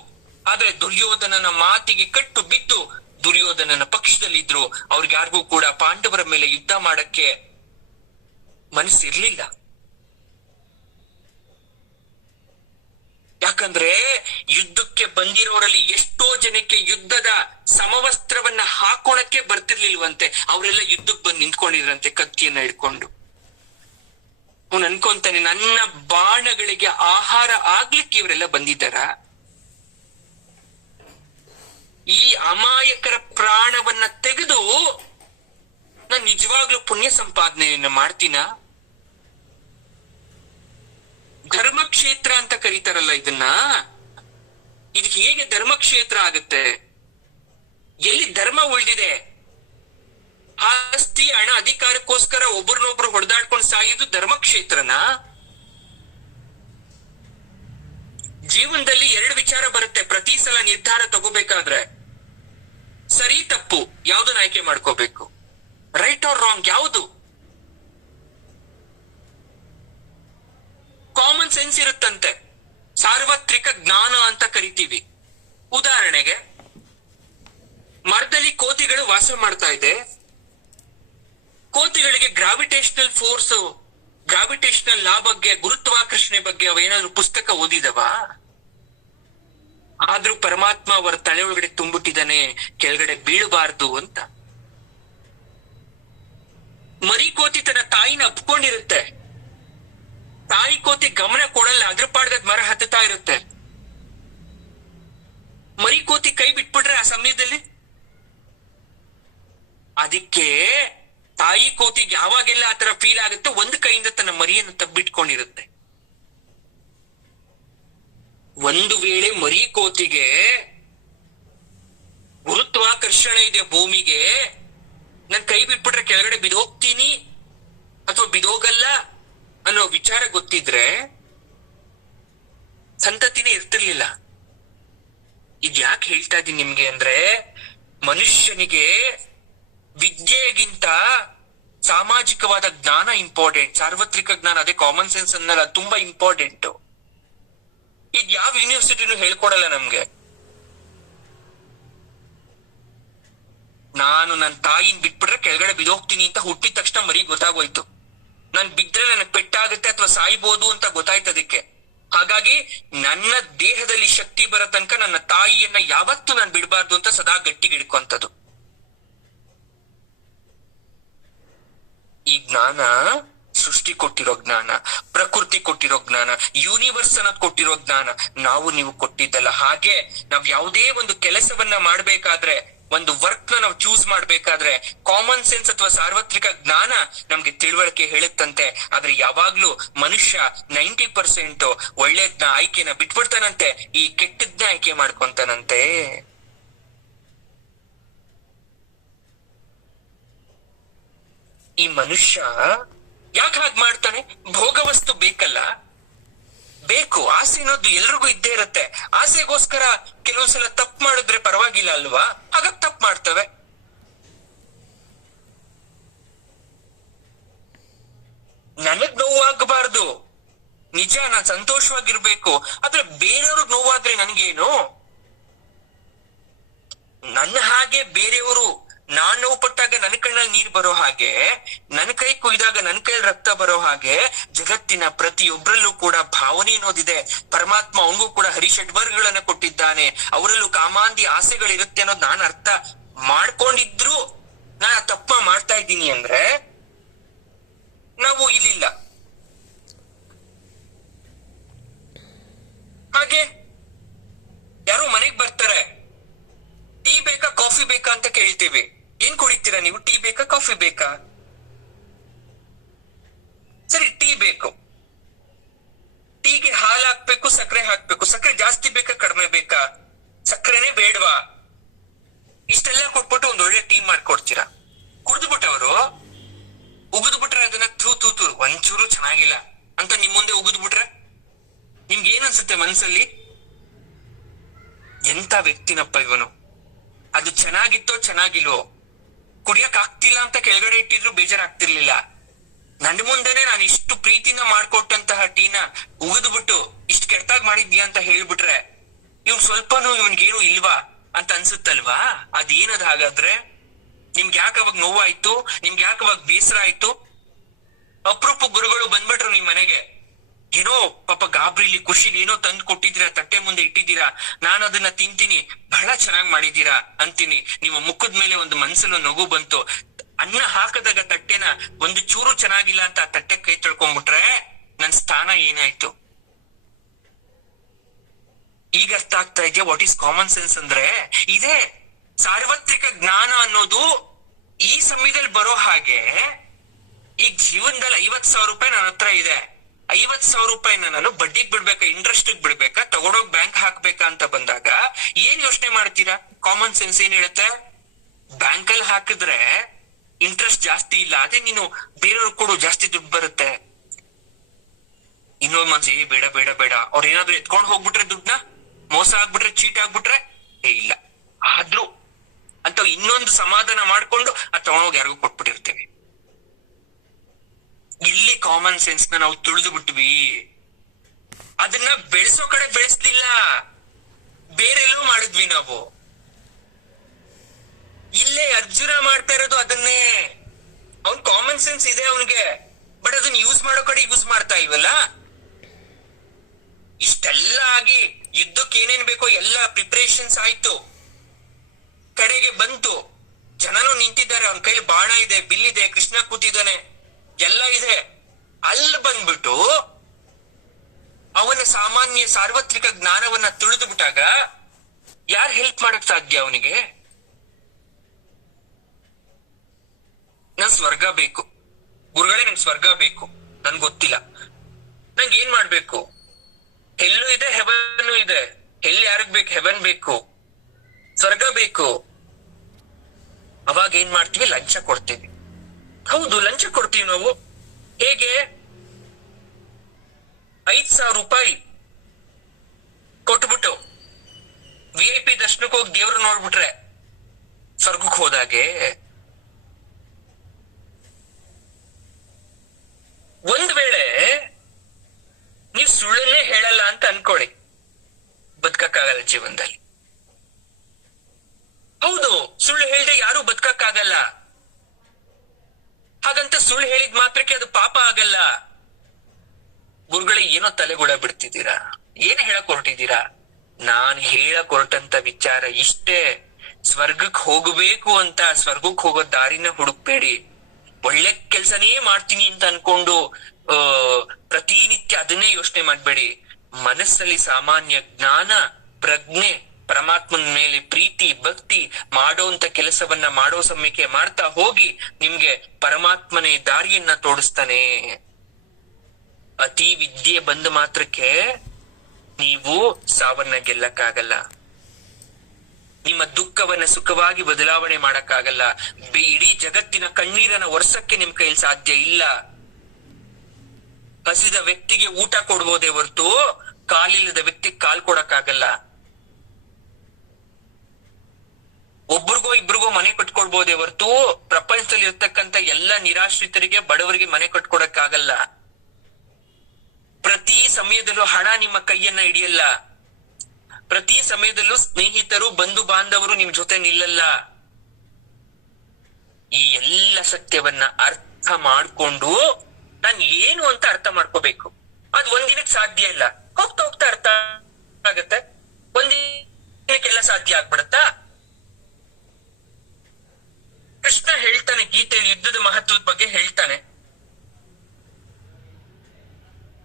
ಆದ್ರೆ ದುರ್ಯೋಧನನ ಮಾತಿಗೆ ಕಟ್ಟು ಬಿದ್ದು ದುರ್ಯೋಧನನ ಪಕ್ಷದಲ್ಲಿದ್ರು. ಅವ್ರಿಗೆ ಯಾರಿಗೂ ಕೂಡ ಪಾಂಡವರ ಮೇಲೆ ಯುದ್ಧ ಮಾಡಕ್ಕೆ ಮನಸ್ಸಿರ್ಲಿಲ್ಲ. ಯಾಕಂದ್ರೆ ಯುದ್ಧಕ್ಕೆ ಬಂದಿರೋರಲ್ಲಿ ಎಷ್ಟೋ ಜನಕ್ಕೆ ಯುದ್ಧದ ಸಮವಸ್ತ್ರವನ್ನ ಹಾಕೋಣಕ್ಕೆ ಬರ್ತಿರ್ಲಿಲ್ವಂತೆ. ಅವರೆಲ್ಲ ಯುದ್ಧಕ್ಕೆ ಬಂದು ನಿಂತ್ಕೊಂಡಿದ್ರಂತೆ ಕತ್ತಿಯನ್ನ ಹಿಡ್ಕೊಂಡು. ಅವನು ಅನ್ಕೊಂತಾನೆ, ನನ್ನ ಬಾಣಗಳಿಗೆ ಆಹಾರ ಆಗ್ಲಿಕ್ಕೆ ಇವರೆಲ್ಲ ಬಂದಿದ್ದಾರ? ಈ ಅಮಾಯಕರ ಪ್ರಾಣವನ್ನ ತೆಗೆದು ನಾನು ನಿಜವಾಗ್ಲೂ ಪುಣ್ಯ ಸಂಪಾದನೆಯನ್ನ ಮಾಡ್ತೀನ? ಧರ್ಮಕ್ಷೇತ್ರ ಅಂತ ಕರೀತಾರಲ್ಲ ಇದನ್ನ, ಇದು ಹೇಗೆ ಧರ್ಮಕ್ಷೇತ್ರ ಆಗುತ್ತೆ? ಎಲ್ಲಿ ಧರ್ಮ ಉಳಿದಿದೆ? ಆಸ್ತಿ, ಹಣ, ಅಧಿಕಾರಕ್ಕೋಸ್ಕರ ಒಬ್ಬರನ್ನೊಬ್ರು ಹೊಡೆದಾಡ್ಕೊಂಡು ಸಾಯೋದು ಧರ್ಮಕ್ಷೇತ್ರನ? ಜೀವನದಲ್ಲಿ 2 ವಿಚಾರ ಬರುತ್ತೆ ಪ್ರತಿ ಸಲ ನಿರ್ಧಾರ ತಗೋಬೇಕಾದ್ರೆ. ಸರಿ ತಪ್ಪು ಯಾವ್ದನ್ನ ಆಯ್ಕೆ ಮಾಡ್ಕೋಬೇಕು? ರೈಟ್ ಆರ್ ರಾಂಗ್ ಯಾವುದು? ಕಾಮನ್ ಸೆನ್ಸ್ ಇರುತ್ತಂತೆ, ಸಾರ್ವತ್ರಿಕ ಜ್ಞಾನ ಅಂತ ಕರಿತೀವಿ. ಉದಾಹರಣೆಗೆ, ಮರದಲ್ಲಿ ಕೋತಿಗಳು ವಾಸ ಮಾಡ್ತಾ ಇದೆ. ಕೋತಿಗಳಿಗೆ ಗ್ರಾವಿಟೇಷನಲ್ ಫೋರ್ಸ್, ಗ್ರಾವಿಟೇಷನಲ್ ಲಾ ಬಗ್ಗೆ, ಗುರುತ್ವಾಕರ್ಷಣೆ ಬಗ್ಗೆ ಅವೇನಾದ್ರು ಪುಸ್ತಕ ಓದಿದವ? ಆದ್ರೂ ಪರಮಾತ್ಮ ಅವರ ತಲೆ ಒಳಗಡೆ ತುಂಬಿಟ್ಟಿದ್ದಾನೆ ಕೆಳಗಡೆ ಬೀಳಬಾರ್ದು ಅಂತ. ಮರಿ ಕೋತಿ ತನ್ನ ತಾಯಿನ ಅಪ್ಕೊಂಡಿರುತ್ತೆ. ತಾಯಿ ಕೋತಿ ಗಮನ ಕೊಡಲ್ಲ, ಅದ್ರ ಪಾಡ್ಗದ್ ಮರ ಹತ್ತುತ್ತಾ ಇರುತ್ತೆ. ಮರಿ ಕೋತಿ ಕೈ ಬಿಟ್ಬಿಟ್ರೆ ಆ ಸಮಯದಲ್ಲಿ, ಅದಕ್ಕೆ ತಾಯಿ ಕೋತಿಗೆ ಯಾವಾಗೆಲ್ಲ ಆತರ ಫೀಲ್ ಆಗುತ್ತೆ, ಒಂದು ಕೈಯಿಂದ ತನ್ನ ಮರಿಯನ್ನು ತಬ್ಬಿಟ್ಕೊಂಡಿರುತ್ತೆ. ಒಂದು ವೇಳೆ ಮರಿ ಕೋತಿಗೆ ಗುರುತ್ವಾಕರ್ಷಣೆ ಇದೆ ಭೂಮಿಗೆ, ನನ್ ಕೈ ಬಿಟ್ಬಿಟ್ರೆ ಕೆಳಗಡೆ ಬಿದೋಗ್ತೀನಿ ಅಥವಾ ಬಿದೋಗಲ್ಲ ಅನ್ನೋ ವಿಚಾರ ಗೊತ್ತಿದ್ರೆ ಸಂತತಿನೇ ಇರ್ತಿರ್ಲಿಲ್ಲ. ಇದ್ ಯಾಕೆ ಹೇಳ್ತಾ ಇದೀನಿ ನಿಮ್ಗೆ ಅಂದ್ರೆ, ಮನುಷ್ಯನಿಗೆ ವಿದ್ಯೆಗಿಂತ ಸಾಮಾಜಿಕವಾದ ಜ್ಞಾನ ಇಂಪಾರ್ಟೆಂಟ್. ಸಾರ್ವತ್ರಿಕ ಜ್ಞಾನ, ಅದೇ ಕಾಮನ್ ಸೆನ್ಸ್ ಅನ್ನಲ್ಲ, ತುಂಬಾ ಇಂಪಾರ್ಟೆಂಟ್. ಇದ್ ಯಾವ ಯೂನಿವರ್ಸಿಟಿನೂ ಹೇಳ್ಕೊಡಲ್ಲ ನಮ್ಗೆ. ನಾನು ನನ್ನ ತಾಯಿನ ಬಿಟ್ಬಿಟ್ರೆ ಕೆಳಗಡೆ ಬಿದ್ದೋಗ್ತೀನಿ ಅಂತ ಹುಟ್ಟಿದ ತಕ್ಷಣ ಮರಿ ಗೊತ್ತಾಗೋಯ್ತು. ನಾನ್ ಬಿದ್ರೆ ನನಗ್ ಪೆಟ್ಟಾಗುತ್ತೆ ಅಥವಾ ಸಾಯ್ಬೋದು ಅಂತ ಗೊತ್ತಾಯ್ತು ಅದಕ್ಕೆ. ಹಾಗಾಗಿ ನನ್ನ ದೇಹದಲ್ಲಿ ಶಕ್ತಿ ಬರೋ ತನಕ ನನ್ನ ತಾಯಿಯನ್ನ ಯಾವತ್ತೂ ನಾನು ಬಿಡಬಾರ್ದು ಅಂತ ಸದಾ ಗಟ್ಟಿಗೆ ಹಿಡ್ಕೊಂತದ್ದು. ಈ ಜ್ಞಾನ ಸೃಷ್ಟಿ ಕೊಟ್ಟಿರೋ ಜ್ಞಾನ, ಪ್ರಕೃತಿ ಕೊಟ್ಟಿರೋ ಜ್ಞಾನ, ಯೂನಿವರ್ಸ್ ಅನ್ನೋದು ಕೊಟ್ಟಿರೋ ಜ್ಞಾನ, ನಾವು ನೀವು ಕೊಟ್ಟಿದ್ದಲ್ಲ. ಹಾಗೆ ನಾವ್ ಯಾವುದೇ ಒಂದು ಕೆಲಸವನ್ನ ಮಾಡ್ಬೇಕಾದ್ರೆ, ಒಂದು ವರ್ಕ್ ನಾವು ಚೂಸ್ ಮಾಡ್ಬೇಕಾದ್ರೆ ಕಾಮನ್ ಸೆನ್ಸ್ ಅಥವಾ ಸಾರ್ವತ್ರಿಕ ಜ್ಞಾನ ನಮ್ಗೆ ತಿಳುವಳಿಕೆ ಹೇಳುತ್ತಂತೆ. ಆದ್ರೆ ಯಾವಾಗ್ಲೂ ಮನುಷ್ಯ 90% ಒಳ್ಳೆದ್ನ ಆಯ್ಕೆನ ಬಿಟ್ಬಿಡ್ತಾನಂತೆ, ಈ ಕೆಟ್ಟದ್ನ ಆಯ್ಕೆ ಮಾಡ್ಕೊಂತಾನಂತೆ. ಈ ಮನುಷ್ಯ ಯಾಕೆ ಹಾಗೆ ಮಾಡ್ತಾನೆ? ಭೋಗವಸ್ತು ಬೇಕಲ್ಲ, ಬೇಕು. ಆಸೆ ಅನ್ನೋದು ಎಲ್ರಿಗೂ ಇದ್ದೇ ಇರುತ್ತೆ. ಆಸೆಗೋಸ್ಕರ ಕೆಲವೊಂದ್ಸಲ ತಪ್ಪು ಮಾಡಿದ್ರೆ ಪರವಾಗಿಲ್ಲ ಅಲ್ವಾ? ಹಾಗಾಗಿ ತಪ್ಪು ಮಾಡ್ತವೆ. ನನಗ್ ನೋವಾಗಬಾರ್ದು, ನಿಜ, ನಾನ್ ಸಂತೋಷವಾಗಿರ್ಬೇಕು. ಆದ್ರೆ ಬೇರೆಯವ್ರಿಗೆ ನೋವಾದ್ರೆ ನನ್ಗೇನು? ನನ್ನ ಹಾಗೆ ಬೇರೆಯವರು ನಾನ್ ನೋವು ಪಟ್ಟಾಗ ನನ್ನ ಕಣ್ಣಲ್ಲಿ ನೀರ್ ಬರೋ ಹಾಗೆ, ನನ್ನ ಕೈ ಕುಯ್ದಾಗ ನನ್ನ ಕೈಯಲ್ಲಿ ರಕ್ತ ಬರೋ ಹಾಗೆ ಜಗತ್ತಿನ ಪ್ರತಿಯೊಬ್ಬರಲ್ಲೂ ಕೂಡ ಭಾವನೆ ಅನ್ನೋದಿದೆ. ಪರಮಾತ್ಮ ಅವನಿಗೂ ಕೂಡ ಹರಿಷಡ್ವರ್ಗಗಳನ್ನ ಕೊಟ್ಟಿದ್ದಾನೆ. ಅವರಲ್ಲೂ ಕಾಮಾಂದಿ ಆಸೆಗಳಿರುತ್ತೆ ಅನ್ನೋದು ನಾನು ಅರ್ಥ ಮಾಡ್ಕೊಂಡಿದ್ರು ನಾನು ತಪ್ಪ ಮಾಡ್ತಾ ಇದ್ದೀನಿ ಅಂದ್ರೆ ನಾವು ಇಲ್ಲಿಲ್ಲ. ಹಾಗೆ ಯಾರೋ ಮನೆಗ್ ಬರ್ತಾರೆ, ಟೀ ಬೇಕಾ ಕಾಫಿ ಬೇಕಾ ಅಂತ ಕೇಳ್ತೀವಿ. ಏನ್ ಕುಡಿತೀರಾ ನೀವು? ಟೀ ಬೇಕಾ ಕಾಫಿ ಬೇಕಾ? ಸರಿ, ಟೀ ಬೇಕು. ಟೀಗೆ ಹಾಲು ಹಾಕ್ಬೇಕು, ಸಕ್ಕರೆ ಹಾಕ್ಬೇಕು. ಸಕ್ಕರೆ ಜಾಸ್ತಿ ಬೇಕಾ ಕಡಿಮೆ ಬೇಕಾ? ಸಕ್ಕರೆನೇ ಬೇಡವಾ? ಇಷ್ಟೆಲ್ಲ ಕೊಟ್ಬಿಟ್ಟು ಒಂದ್ ಒಳ್ಳೆ ಟೀ ಮಾಡ್ಕೊಡ್ತೀರಾ. ಕುಡಿದ್ಬಿಟ್ಟವರು ಉಗಿದ್ ಬಿಟ್ರೆ ಅದನ್ನ ತೂ ತೂ ತೂ ಒಂಚೂರು ಚೆನ್ನಾಗಿಲ್ಲ ಅಂತ ನಿಮ್ ಮುಂದೆ ಉಗಿದ್ ಬಿಟ್ರೆ ನಿಮ್ಗೆ ಏನ್ ಅನ್ಸುತ್ತೆ ಮನ್ಸಲ್ಲಿ? ಎಂತ ವ್ಯಕ್ತಿನಪ್ಪ ಇವನು, ಅದು ಚೆನ್ನಾಗಿತ್ತೋ ಚೆನ್ನಾಗಿಲ್ವೋ, ಕುಡಿಯಕ್ ಆಗ್ತಿಲ್ಲ ಅಂತ ಕೆಳಗಡೆ ಇಟ್ಟಿದ್ರು ಬೇಜಾರಾಗ್ತಿರ್ಲಿಲ್ಲ. ನನ್ನ ಮುಂದೆನೆ ನಾನು ಇಷ್ಟು ಪ್ರೀತಿನ ಮಾಡ್ಕೊಟ್ಟಂತಹ ಟೀನ ಉಗಿದ್ಬಿಟ್ಟು ಇಷ್ಟು ಕೆಟ್ಟಾಗ್ ಮಾಡಿದ್ಯಾ ಅಂತ ಹೇಳ್ಬಿಟ್ರೆ ಇವ್ ಸ್ವಲ್ಪನೂ ಇವನ್ಗೇನು ಇಲ್ವಾ ಅಂತ ಅನ್ಸುತ್ತಲ್ವಾ? ಅದೇನದ್ ಹಾಗಾದ್ರೆ? ನಿಮ್ಗೆ ಯಾಕೆ ಅವಾಗ ನೋವಾಯ್ತು? ನಿಮ್ಗೆ ಯಾಕೆ ಅವಾಗ ಬೇಸರ ಆಯ್ತು? ಅಪರೂಪ ಗುರುಗಳು ಬಂದ್ಬಿಟ್ರು ನಿಮ್ ಮನೆಗೆ, ಏನೋ ಪಾಪ ಗಾಬ್ರಿಲಿ ಖುಷಿಲಿ ಏನೋ ತಂದು ಕೊಟ್ಟಿದ್ದೀರಾ, ತಟ್ಟೆ ಮುಂದೆ ಇಟ್ಟಿದ್ದೀರಾ, ನಾನು ಅದನ್ನ ತಿಂತೀನಿ, ಬಹಳ ಚೆನ್ನಾಗ್ ಮಾಡಿದೀರಾ ಅಂತೀನಿ. ನಿಮ್ಮ ಮುಖದ ಮೇಲೆ ಒಂದು ಮನ್ಸಲ್ಲಿ ನಗು ಬಂತು. ಅನ್ನ ಹಾಕದಾಗ ತಟ್ಟೆನ ಒಂದು ಚೂರು ಚೆನ್ನಾಗಿಲ್ಲ ಅಂತ ಆ ತಟ್ಟೆ ಕೈ ತೊಳ್ಕೊಂಡ್ಬಿಟ್ರೆ ನನ್ ಸ್ಥಾನ ಏನಾಯ್ತು? ಈಗ ಅರ್ಥ ಆಗ್ತಾ ಇದೆಯಾ ವಾಟ್ ಈಸ್ ಕಾಮನ್ ಸೆನ್ಸ್ ಅಂದ್ರೆ? ಇದೇ ಸಾರ್ವತ್ರಿಕ ಜ್ಞಾನ ಅನ್ನೋದು ಈ ಸಮಯದಲ್ಲಿ ಬರೋ ಹಾಗೆ. ಈಗ ಜೀವನದಲ್ಲಿ 50,000 ರೂಪಾಯಿ ನನ್ನ ಹತ್ರ ಇದೆ. 50,000 ರೂಪಾಯಿನ ನಾನು ಬಡ್ಡಿಗೆ ಬಿಡ್ಬೇಕಾ, ಇಂಟ್ರೆಸ್ಟ್ ಬಿಡ್ಬೇಕಾ, ತಗೊಂಡೋಗ್ ಬ್ಯಾಂಕ್ ಹಾಕ್ಬೇಕಾ ಅಂತ ಬಂದಾಗ ಏನ್ ಯೋಚನೆ ಮಾಡ್ತೀರಾ? ಕಾಮನ್ ಸೆನ್ಸ್ ಏನ್ ಹೇಳುತ್ತೆ? ಬ್ಯಾಂಕ್ ಅಲ್ಲಿ ಹಾಕಿದ್ರೆ ಇಂಟ್ರೆಸ್ಟ್ ಜಾಸ್ತಿ ಇಲ್ಲ, ಅದೇ ನೀನು ಬೇರೆಯವ್ರು ಕೊಡು, ಜಾಸ್ತಿ ದುಡ್ಡು ಬರುತ್ತೆ. ಇನ್ನೊಂದ್ ಮನ್ಸಿ ಬೇಡ ಬೇಡ ಬೇಡ, ಅವ್ರ ಏನಾದ್ರು ಎತ್ಕೊಂಡ್ ಹೋಗ್ಬಿಟ್ರೆ ದುಡ್ಡನ್ನ, ಮೋಸ ಆಗ್ಬಿಟ್ರೆ, ಚೀಟ್ ಆಗ್ಬಿಟ್ರೆ, ಇಲ್ಲ ಆದ್ರೂ ಅಂತ ಇನ್ನೊಂದು ಸಮಾಧಾನ ಮಾಡ್ಕೊಂಡು ಅದ್ ತಗೊಂಡೋಗಿ ಯಾರಿಗೂ ಕೊಟ್ಬಿಟ್ಟಿರ್ತೀವಿ. ಇಲ್ಲಿ ಕಾಮನ್ ಸೆನ್ಸ್ ನ ನಾವು ತುಳಿದು ಬಿಟ್ವಿ. ಅದನ್ನ ಬೆಳೆಸೋ ಕಡೆ ಬೆಳೆಸ್ಲಿಲ್ಲ, ಬೇರೆ ಎಲ್ಲೂ ಮಾಡಿದ್ವಿ ನಾವು. ಇಲ್ಲೇ ಅರ್ಜುನ ಮಾಡ್ತಾ ಇರೋದು ಅದನ್ನೇ. ಅವ್ನ್ ಕಾಮನ್ ಸೆನ್ಸ್ ಇದೆ ಅವನಿಗೆ, ಬಟ್ ಅದನ್ನ ಯೂಸ್ ಮಾಡೋ ಕಡೆ ಯೂಸ್ ಮಾಡ್ತಾ ಇವಲ್ಲ. ಇಷ್ಟೆಲ್ಲ ಆಗಿ ಯುದ್ಧಕ್ಕೆ ಏನೇನ್ ಬೇಕೋ ಎಲ್ಲ ಪ್ರಿಪರೇಷನ್ಸ್ ಆಯ್ತು, ಕಡೆಗೆ ಬಂತು, ಜನನು ನಿಂತಿದ್ದಾರೆ, ಅವನ ಕೈಲಿ ಬಾಣ ಇದೆ, ಬಿಲ್ಲಿದೆ, ಕೃಷ್ಣ ಕೂತಿದ್ದಾನೆ, ಎಲ್ಲ ಇದೆ. ಅಲ್ಲಿ ಬಂದ್ಬಿಟ್ಟು ಅವನ ಸಾಮಾನ್ಯ ಸಾರ್ವತ್ರಿಕ ಜ್ಞಾನವನ್ನ ತಿಳಿದು ಬಿಟ್ಟಾಗ ಯಾರು ಹೆಲ್ಪ್ ಮಾಡಕ್ ಸಾಧ್ಯ ಅವನಿಗೆ? ನನ್ ಸ್ವರ್ಗ ಬೇಕು ಗುರುಗಳೇ, ನನ್ ಸ್ವರ್ಗ ಬೇಕು, ನನ್ ಗೊತ್ತಿಲ್ಲ, ನಂಗೆ ಏನ್ ಮಾಡ್ಬೇಕು? ಹೆಲ್ಲು ಇದೆ, ಹೆವನ್ ಇದೆ. ಹೆಲ್ ಯಾರಿಗ್ ಬೇಕು? ಹೆವನ್ ಬೇಕು, ಸ್ವರ್ಗ ಬೇಕು. ಅವಾಗ ಏನ್ ಮಾಡ್ತೀವಿ? ಲಂಚ ಕೊಡ್ತೀವಿ. ಹೌದು, ಲಂಚ ಕೊಡ್ತೀವಿ ನಾವು. ಹೇಗೆ? 5,000 ರೂಪಾಯಿ ಕೊಟ್ಬಿಟ್ಟು VIP ದರ್ಶನಕ್ಕೆ ಹೋಗಿ ದೇವ್ರು ನೋಡ್ಬಿಟ್ರೆ ಸ್ವರ್ಗಕ್ಕೆ ಹೋದಾಗೆ. ಒಂದ್ ವೇಳೆ ನೀವು ಸುಳ್ಳನ್ನೇ ಹೇಳಲ್ಲ ಅಂತ ಅನ್ಕೊಳ್ಳಿ, ಬದುಕಕ್ಕಾಗಲ್ಲ ಜೀವನದಲ್ಲಿ. ಹೌದು, ಸುಳ್ಳು ಹೇಳ್ದೆ ಯಾರು ಬದುಕಕ್ಕಾಗಲ್ಲ. ಹಾಗಂತ ಸುಳ್ಳು ಹೇಳಿದ ಮಾತ್ರಕ್ಕೆ ಅದು ಪಾಪ ಆಗಲ್ಲ. ಗುರುಗಳೇ ಏನೋ ತಲೆಗುಳ ಬಿಡ್ತಿದ್ದೀರಾ, ಏನ್ ಹೇಳಕ್ ಹೊರಟಿದ್ದೀರಾ? ನಾನ್ ಹೇಳಕ್ ಹೊರಟಂತ ವಿಚಾರ ಇಷ್ಟೇ. ಸ್ವರ್ಗಕ್ ಹೋಗಬೇಕು ಅಂತ ಸ್ವರ್ಗಕ್ ಹೋಗೋ ದಾರಿನ ಹುಡುಕ್ಬೇಡಿ. ಒಳ್ಳೆ ಕೆಲ್ಸನೇ ಮಾಡ್ತೀನಿ ಅಂತ ಅನ್ಕೊಂಡು ಪ್ರತಿನಿತ್ಯ ಅದನ್ನೇ ಯೋಚನೆ ಮಾಡ್ಬೇಡಿ. ಮನಸ್ಸಲ್ಲಿ ಸಾಮಾನ್ಯ ಜ್ಞಾನ, ಪ್ರಜ್ಞೆ, ಪರಮಾತ್ಮನ ಮೇಲೆ ಪ್ರೀತಿ, ಭಕ್ತಿ ಮಾಡೋಂತ ಕೆಲಸವನ್ನ ಮಾಡೋ ಸಮಯಕ್ಕೆ ಮಾಡ್ತಾ ಹೋಗಿ ನಿಮ್ಗೆ ಪರಮಾತ್ಮನೇ ದಾರಿಯನ್ನ ತೋರಿಸ್ತಾನೆ. ಅತಿ ವಿದ್ಯೆ ಬಂದ ಮಾತ್ರಕ್ಕೆ ನೀವು ಸಾವನ್ನ ಗೆಲ್ಲಕ್ಕಾಗಲ್ಲ. ನಿಮ್ಮ ದುಃಖವನ್ನ ಸುಖವಾಗಿ ಬದಲಾವಣೆ ಮಾಡಕ್ಕಾಗಲ್ಲ. ಇಡೀ ಜಗತ್ತಿನ ಕಣ್ಣೀರನ್ನ ಒರ್ಸಕ್ಕೆ ನಿಮ್ ಕೈಲಿ ಸಾಧ್ಯ ಇಲ್ಲ. ಹಸಿದ ವ್ಯಕ್ತಿಗೆ ಊಟ ಕೊಡ್ಬೋದೇ ಹೊರತು ಕಾಲಿಲ್ಲದ ವ್ಯಕ್ತಿಗೆ ಕಾಲ್ ಕೊಡಕ್ಕಾಗಲ್ಲ. ಒಬ್ರಿಗೋ ಇಬ್ರಿಗೋ ಮನೆ ಕಟ್ಕೊಡ್ಬೋದೇ ಹೊರತು ಪ್ರಪಂಚದಲ್ಲಿ ಇರ್ತಕ್ಕಂಥ ಎಲ್ಲ ನಿರಾಶ್ರಿತರಿಗೆ, ಬಡವರಿಗೆ ಮನೆ ಕಟ್ಕೊಡಕ್ಕಾಗಲ್ಲ. ಪ್ರತಿ ಸಮಯದಲ್ಲೂ ಹಣ ನಿಮ್ಮ ಕೈಯನ್ನ ಹಿಡಿಯಲ್ಲ. ಪ್ರತಿ ಸಮಯದಲ್ಲೂ ಸ್ನೇಹಿತರು, ಬಂಧು ಬಾಂಧವರು ನಿಮ್ ಜೊತೆ ನಿಲ್ಲಲ್ಲ. ಈ ಎಲ್ಲ ಸತ್ಯವನ್ನ ಅರ್ಥ ಮಾಡ್ಕೊಂಡು ನಾನ್ ಏನು ಅಂತ ಅರ್ಥ ಮಾಡ್ಕೋಬೇಕು. ಅದು ಒಂದಿನಕ್ಕೆ ಸಾಧ್ಯ ಇಲ್ಲ, ಹೋಗ್ತಾ ಹೋಗ್ತಾ ಅರ್ಥ ಆಗತ್ತೆ. ಒಂದಿನಕ್ಕೆಲ್ಲ ಸಾಧ್ಯ ಆಗ್ಬಿಡತ್ತಾ? ಕೃಷ್ಣ ಹೇಳ್ತಾನೆ ಗೀತೆಯಲ್ಲಿ, ಯುದ್ಧದ ಮಹತ್ವದ ಬಗ್ಗೆ ಹೇಳ್ತಾನೆ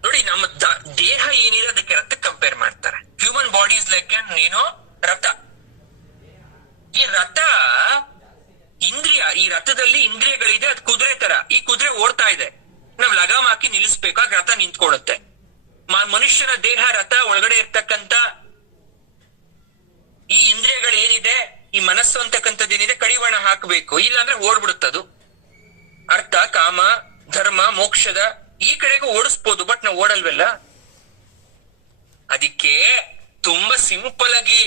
ನೋಡಿ. ನಮ್ಮ ದೇಹ ಏನಿದೆ ಅದಕ್ಕೆ ರಥ ಕಂಪೇರ್ ಮಾಡ್ತಾರೆ. ಹ್ಯೂಮನ್ ಬಾಡಿ ಇಸ್ ಲೈಕ್ ಏನೋ ರಥ. ಈ ರಥ ಇಂದ್ರಿಯ, ಈ ರಥದಲ್ಲಿ ಇಂದ್ರಿಯಗಳಿದೆ. ಅದು ಕುದುರೆ ತರ. ಈ ಕುದುರೆ ಓಡ್ತಾ ಇದೆ, ನಾವ್ ಲಗಾಮ್ ಹಾಕಿ ನಿಲ್ಲಿಸ್ಬೇಕು, ಆಗ ರಥ ನಿಂತ್ಕೊಳ್ಳುತ್ತೆ. ಮನುಷ್ಯನ ದೇಹ ರಥ. ಒಳಗಡೆ ಇರ್ತಕ್ಕಂತ ಈ ಇಂದ್ರಿಯಗಳು ಏನಿದೆ, ಈ ಮನಸ್ಸು ಅಂತಕ್ಕಂಥದ್ದು ಏನಿದೆ, ಕಡಿವಾಣ ಹಾಕಬೇಕು, ಇಲ್ಲಾಂದ್ರೆ ಓಡ್ಬಿಡುತ್ತದು. ಅರ್ಥ, ಕಾಮ, ಧರ್ಮ, ಮೋಕ್ಷದ ಈ ಕಡೆಗೂ ಓಡಿಸ್ಬೋದು, ಬಟ್ ನಾವು ಓಡಲ್ವಲ್ಲ. ಅದಕ್ಕೆ ತುಂಬಾ ಸಿಂಪಲ್ ಆಗಿ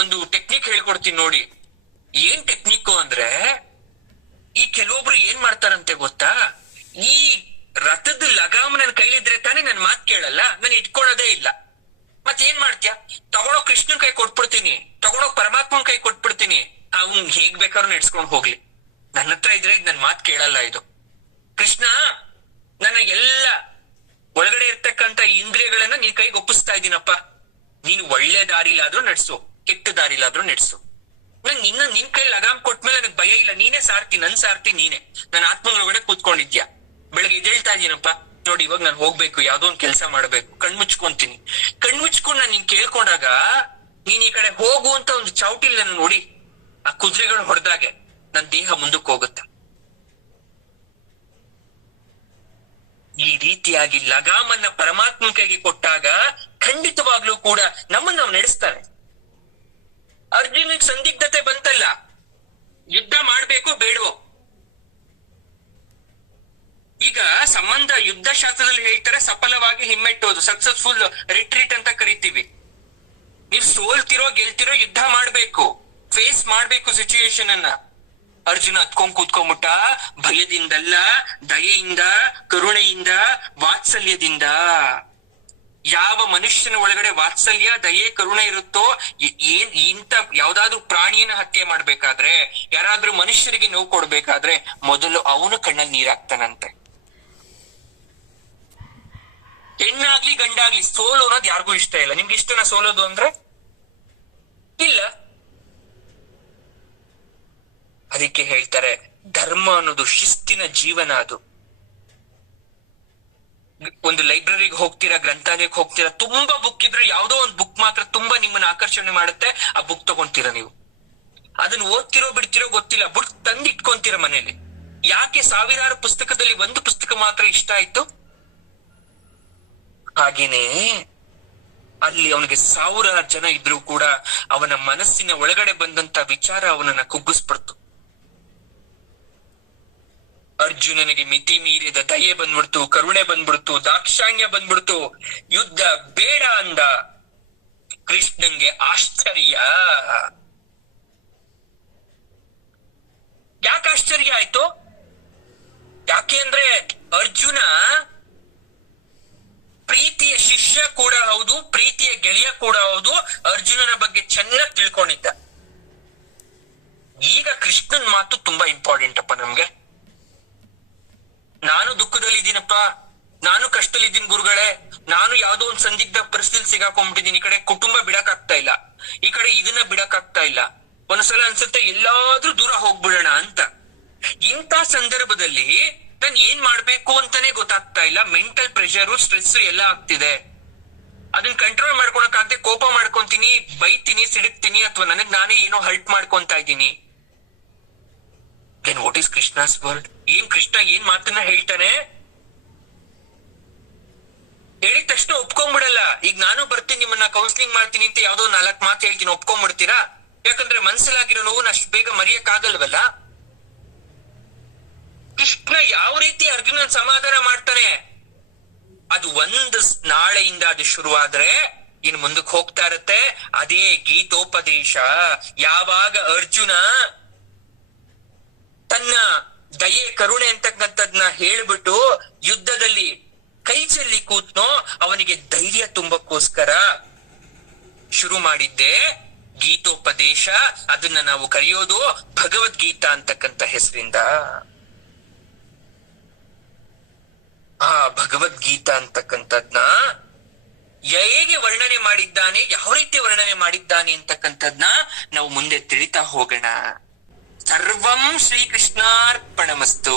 ಒಂದು ಟೆಕ್ನಿಕ್ ಹೇಳ್ಕೊಡ್ತೀನಿ ನೋಡಿ. ಏನ್ ಟೆಕ್ನಿಕ್ ಅಂದ್ರೆ, ಈ ಕೆಲವೊಬ್ರು ಏನ್ ಮಾಡ್ತಾರಂತೆ ಗೊತ್ತಾ? ಈ ರಥದ ಲಗಾಮ ನನ್ನ ಕೈಲಿದ್ರೆ ತಾನೇ ನನ್ ಮಾತ್ ಕೇಳಲ್ಲ, ನಾನು ಇಟ್ಕೊಳ್ಳೋದೇ ಇಲ್ಲ. ಮತ್ ಏನ್ ಮಾಡ್ತೀಯ? ತಗೊಳೋ ಕೃಷ್ಣನ್ ಕೈ ಕೊಟ್ಬಿಡ್ತೀನಿ, ತಗೊಳೋ ಪರಮಾತ್ಮನ್ ಕೈ ಕೊಟ್ಬಿಡ್ತೀನಿ, ಅವ್ನ್ ಹೇಗ್ ಬೇಕಾದ್ರೂ ನಡ್ಸ್ಕೊಂಡ್ ಹೋಗ್ಲಿ, ನನ್ನ ಹತ್ರ ಇದ್ರೆ ನನ್ ಮಾತ್ ಕೇಳಲ್ಲ. ಇದು ಕೃಷ್ಣ ನನ್ನ ಎಲ್ಲ ಒಳಗಡೆ ಇರ್ತಕ್ಕಂಥ ಇಂದ್ರಿಯಗಳನ್ನ ನಿನ್ ಕೈಗೆ ಒಪ್ಪಿಸ್ತಾ ಇದ್ದೀನಪ್ಪ, ನೀನು ಒಳ್ಳೆ ದಾರಿಲಾದ್ರೂ ನಡ್ಸು, ಕೆಟ್ಟ ದಾರಿಲಾದ್ರೂ ನಡ್ಸು. ನಿನ್ ಕೈ ಲಗಾಮ್ ಕೊಟ್ಮೇಲೆ ನನಗ್ ಭಯ ಇಲ್ಲ. ನೀನೇ ಸಾರ್ತಿ, ನನ್ ಸಾರ್ತಿ ನೀನೆ. ನನ್ನ ಆತ್ಮಗಳೊಳಗಡೆ ಕೂತ್ಕೊಂಡಿದ್ಯಾ. ಬೆಳಗ್ಗೆ ಎದ್ದೇಳ್ತಾ ಇದೀನಪ್ಪ, ನೋಡಿ ಇವಾಗ ನಾನು ಹೋಗ್ಬೇಕು, ಯಾವ್ದೋ ಒಂದ್ ಕೆಲಸ ಮಾಡ್ಬೇಕು, ಕಣ್ಮುಚ್ಕೊಂತೀನಿ. ಕಣ್ಮುಚ್ಕೊಂಡ್ ನಾನು ನಿನ್ ಕೇಳ್ಕೊಂಡಾಗ ನೀನ್ ಈ ಕಡೆ ಹೋಗು ಅಂತ ಒಂದು ಚೌಟಿಲ್ ನನ್ನ ನೋಡಿ, ಆ ಕುದುರೆಗಳು ಹೊಡೆದಾಗೆ ನನ್ ದೇಹ ಮುಂದಕ್ಕೆ ಹೋಗುತ್ತೆ. ಈ ರೀತಿಯಾಗಿ ಲಗಾಮನ್ನ ಪರಮಾತ್ಮನ ಕೈಗೆ ಕೊಟ್ಟಾಗ ಖಂಡಿತವಾಗ್ಲೂ ಕೂಡ ನಮ್ಮನ್ನ ನಾವು ನಡೆಸ್ತಾನೆ. ಅರ್ಜುನಿಗೆ ಸಂದಿಗ್ಧತೆ ಬಂತಲ್ಲ, ಯುದ್ಧ ಮಾಡ್ಬೇಕೋ ಬೇಡವೋ. ಈಗ ಸಂಬಂಧ ಯುದ್ಧ ಶಾಸ್ತ್ರದಲ್ಲಿ ಹೇಳ್ತಾರೆ ಸಫಲವಾಗಿ ಹಿಮ್ಮೆಟ್ಟೋದು, ಸಕ್ಸಸ್ಫುಲ್ ರಿಟ್ರೀಟ್ ಅಂತ ಕರಿತೀವಿ. ನೀವು ಸೋಲ್ತಿರೋ ಗೆಲ್ತಿರೋ ಯುದ್ಧ ಮಾಡ್ಬೇಕು, ಫೇಸ್ ಮಾಡ್ಬೇಕು ಸಿಚುಯೇಷನ್ ಅನ್ನ. ಅರ್ಜುನ ಹತ್ಕೊಂಡ್ ಕೂತ್ಕೊಂಡ್ಬಿಟ್ಟ, ಭಯದಿಂದಲ್ಲ, ದಯೆಯಿಂದ, ಕರುಣೆಯಿಂದ, ವಾತ್ಸಲ್ಯದಿಂದ. ಯಾವ ಮನುಷ್ಯನ ಒಳಗಡೆ ವಾತ್ಸಲ್ಯ, ದಯೆ, ಕರುಣೆ ಇರುತ್ತೋ, ಇಂಥ ಯಾವ್ದಾದ್ರು ಪ್ರಾಣಿಯನ್ನ ಹತ್ಯೆ ಮಾಡ್ಬೇಕಾದ್ರೆ, ಯಾರಾದ್ರೂ ಮನುಷ್ಯರಿಗೆ ನೋವು ಕೊಡ್ಬೇಕಾದ್ರೆ ಮೊದಲು ಅವನು ಕಣ್ಣಲ್ಲಿ ನೀರಾಗ್ತಾನಂತೆ. ಹೆಣ್ಣಾಗ್ಲಿ ಗಂಡಾಗ್ಲಿ ಸೋಲು ಅನ್ನೋದು ಯಾರಿಗೂ ಇಷ್ಟ ಇಲ್ಲ. ನಿಮ್ಗೆ ಇಷ್ಟನ ಸೋಲೋದು ಅಂದ್ರೆ? ಇಲ್ಲ. ಅದಕ್ಕೆ ಹೇಳ್ತಾರೆ ಧರ್ಮ ಅನ್ನೋದು ಶಿಸ್ತಿನ ಜೀವನ. ಅದು ಒಂದು ಲೈಬ್ರರಿಗೆ ಹೋಗ್ತೀರಾ, ಗ್ರಂಥಾಲಯಕ್ಕೆ ಹೋಗ್ತೀರಾ, ತುಂಬಾ ಬುಕ್ ಇದ್ರೆ ಯಾವ್ದೋ ಒಂದು ಬುಕ್ ಮಾತ್ರ ತುಂಬಾ ನಿಮ್ಮನ್ನ ಆಕರ್ಷಣೆ ಮಾಡುತ್ತೆ, ಆ ಬುಕ್ ತಗೊಂತೀರಾ. ನೀವು ಅದನ್ನ ಓದ್ತಿರೋ ಬಿಡ್ತಿರೋ ಗೊತ್ತಿಲ್ಲ, ಬುಕ್ ತಂದು ಇಟ್ಕೊಂತೀರ ಮನೇಲಿ. ಯಾಕೆ ಸಾವಿರಾರು ಪುಸ್ತಕದಲ್ಲಿ ಒಂದು ಪುಸ್ತಕ ಮಾತ್ರ ಇಷ್ಟ ಆಯ್ತು? ಹಾಗೇನೆ ಅಲ್ಲಿ ಅವನಿಗೆ ಸಾವಿರಾರು ಜನ ಇದ್ರು ಕೂಡ ಅವನ ಮನಸ್ಸಿನ ಒಳಗಡೆ ಬಂದಂತ ವಿಚಾರ ಅವನನ್ನ ಕುಗ್ಗಿಸ್ಬಿಡ್ತು. ಅರ್ಜುನನಿಗೆ ಮಿತಿ ಮೀರಿದ ದಯೆ ಬಂದ್ಬಿಡ್ತು, ಕರುಣೆ ಬಂದ್ಬಿಡ್ತು, ದಾಕ್ಷಾಣ್ಯ ಬಂದ್ಬಿಡ್ತು. ಯುದ್ಧ ಬೇಡ ಅಂದ. ಕೃಷ್ಣನ್ಗೆ ಆಶ್ಚರ್ಯ. ಯಾಕೆ ಆಶ್ಚರ್ಯ ಆಯ್ತು? ಯಾಕೆ ಅಂದ್ರೆ ಅರ್ಜುನ ಪ್ರೀತಿಯ ಶಿಷ್ಯ ಕೂಡ ಹೌದು, ಪ್ರೀತಿಯ ಗೆಳೆಯ ಕೂಡ ಹೌದು. ಅರ್ಜುನನ ಬಗ್ಗೆ ಚೆನ್ನಾಗಿ ತಿಳ್ಕೊಂಡಿದ್ದ. ಈಗ ಕೃಷ್ಣನ್ ಮಾತು ತುಂಬಾ ಇಂಪಾರ್ಟೆಂಟ್ ಅಪ್ಪ ನಮ್ಗೆ. ನಾನು ದುಃಖದಲ್ಲಿ ಇದ್ದೀನಪ್ಪ, ನಾನು ಕಷ್ಟದಲ್ಲಿ ಇದ್ದೀನಿ ಗುರುಗಳೇ, ನಾನು ಯಾವ್ದೋ ಒಂದ್ ಸಂದಿಗ್ಧ ಪರಿಸ್ಥಿತಿ ಸಿಗಾಕೊಂಡ್ಬಿಟ್ಟಿದ್ದೀನಿ, ಈ ಕಡೆ ಕುಟುಂಬ ಬಿಡಕ್ ಆಗ್ತಾ ಇಲ್ಲ, ಈ ಕಡೆ ಇದನ್ನ ಬಿಡಕ್ ಆಗ್ತಾ ಇಲ್ಲ, ಒಂದ್ಸಲ ಅನ್ಸುತ್ತೆ ಎಲ್ಲಾದ್ರೂ ದೂರ ಹೋಗ್ಬಿಡೋಣ ಅಂತ. ಇಂಥ ಸಂದರ್ಭದಲ್ಲಿ ನಾನು ಏನ್ ಮಾಡ್ಬೇಕು ಅಂತಾನೆ ಗೊತ್ತಾಗ್ತಾ ಇಲ್ಲ. ಮೆಂಟಲ್ ಪ್ರೆಷರು, ಸ್ಟ್ರೆಸ್ ಎಲ್ಲ ಆಗ್ತಿದೆ. ಅದನ್ನ ಕಂಟ್ರೋಲ್ ಮಾಡ್ಕೊಳಕ್ಕಾಗದೆ ಕೋಪ ಮಾಡ್ಕೊಂತೀನಿ, ಬೈತೀನಿ, ಸಿಡುಕ್ತೀನಿ, ಅಥವಾ ನನಗ್ ನಾನೇ ಏನೋ ಹರ್ಟ್ ಮಾಡ್ಕೊಂತಾ ಇದ್ದೀನಿ. Then what is Krishna's word? ಏನ್ ಕೃಷ್ಣ ಏನ್ ಮಾತನ್ನ ಹೇಳ್ತಾನೆ? ಹೇಳಿದ ತಕ್ಷಣ ಒಪ್ಕೊಂಡ್ಬಿಡಲ್ಲ. ಈಗ ನಾನು ಬರ್ತೀನಿ, ನಿಮ್ಮನ್ನ ಕೌನ್ಸಿಲಿಂಗ್ ಮಾಡ್ತೀನಿ ಅಂತ ಯಾವ್ದೋ 4 ಮಾತು ಹೇಳ್ತೀನಿ, ಒಪ್ಕೊಂಡ್ಬಿಡ್ತೀರಾ? ಯಾಕಂದ್ರೆ ಮನ್ಸಲ್ಲಾಗಿರೋ ನೋವು ಅಷ್ಟು ಬೇಗ ಮರೆಯಕ್ ಆಗಲ್ವಲ್ಲ. ಕೃಷ್ಣ ಯಾವ ರೀತಿ ಅರ್ಜುನನ್ ಸಮಾಧಾನ ಮಾಡ್ತಾನೆ, ಅದು ಒಂದು ನಾಳೆಯಿಂದ ಅದು ಶುರುವಾದ್ರೆ ಇನ್ ಮುಂದಕ್ಕೆ ಹೋಗ್ತಾ ಇರತ್ತೆ. ಅದೇ ಗೀತೋಪದೇಶ. ಯಾವಾಗ ಅರ್ಜುನ ತನ್ನ ದಯೆ, ಕರುಣೆ ಅಂತಕ್ಕಂಥದ್ನ ಹೇಳ್ಬಿಟ್ಟು ಯುದ್ಧದಲ್ಲಿ ಕೈ ಚೆಲ್ಲಿ ಕೂತ್ನೋ, ಅವನಿಗೆ ಧೈರ್ಯ ತುಂಬಕ್ಕೋಸ್ಕರ ಶುರು ಮಾಡಿದ್ದೆ ಗೀತೋಪದೇಶ. ಅದನ್ನ ನಾವು ಕರೆಯೋದು ಭಗವದ್ಗೀತಾ ಅಂತಕ್ಕಂಥ ಹೆಸರಿಂದ. ಆ ಭಗವದ್ಗೀತಾ ಅಂತಕ್ಕಂಥದ್ನ ಹೇಗೆ ವರ್ಣನೆ ಮಾಡಿದ್ದಾನೆ, ಯಾವ ರೀತಿ ವರ್ಣನೆ ಮಾಡಿದ್ದಾನೆ ಅಂತಕ್ಕಂಥದ್ನ ನಾವು ಮುಂದೆ ತಿಳಿತಾ ಹೋಗೋಣ. ಸರ್ವಂ ಶ್ರೀಕೃಷ್ಣಾರ್ಪಣಮಸ್ತು.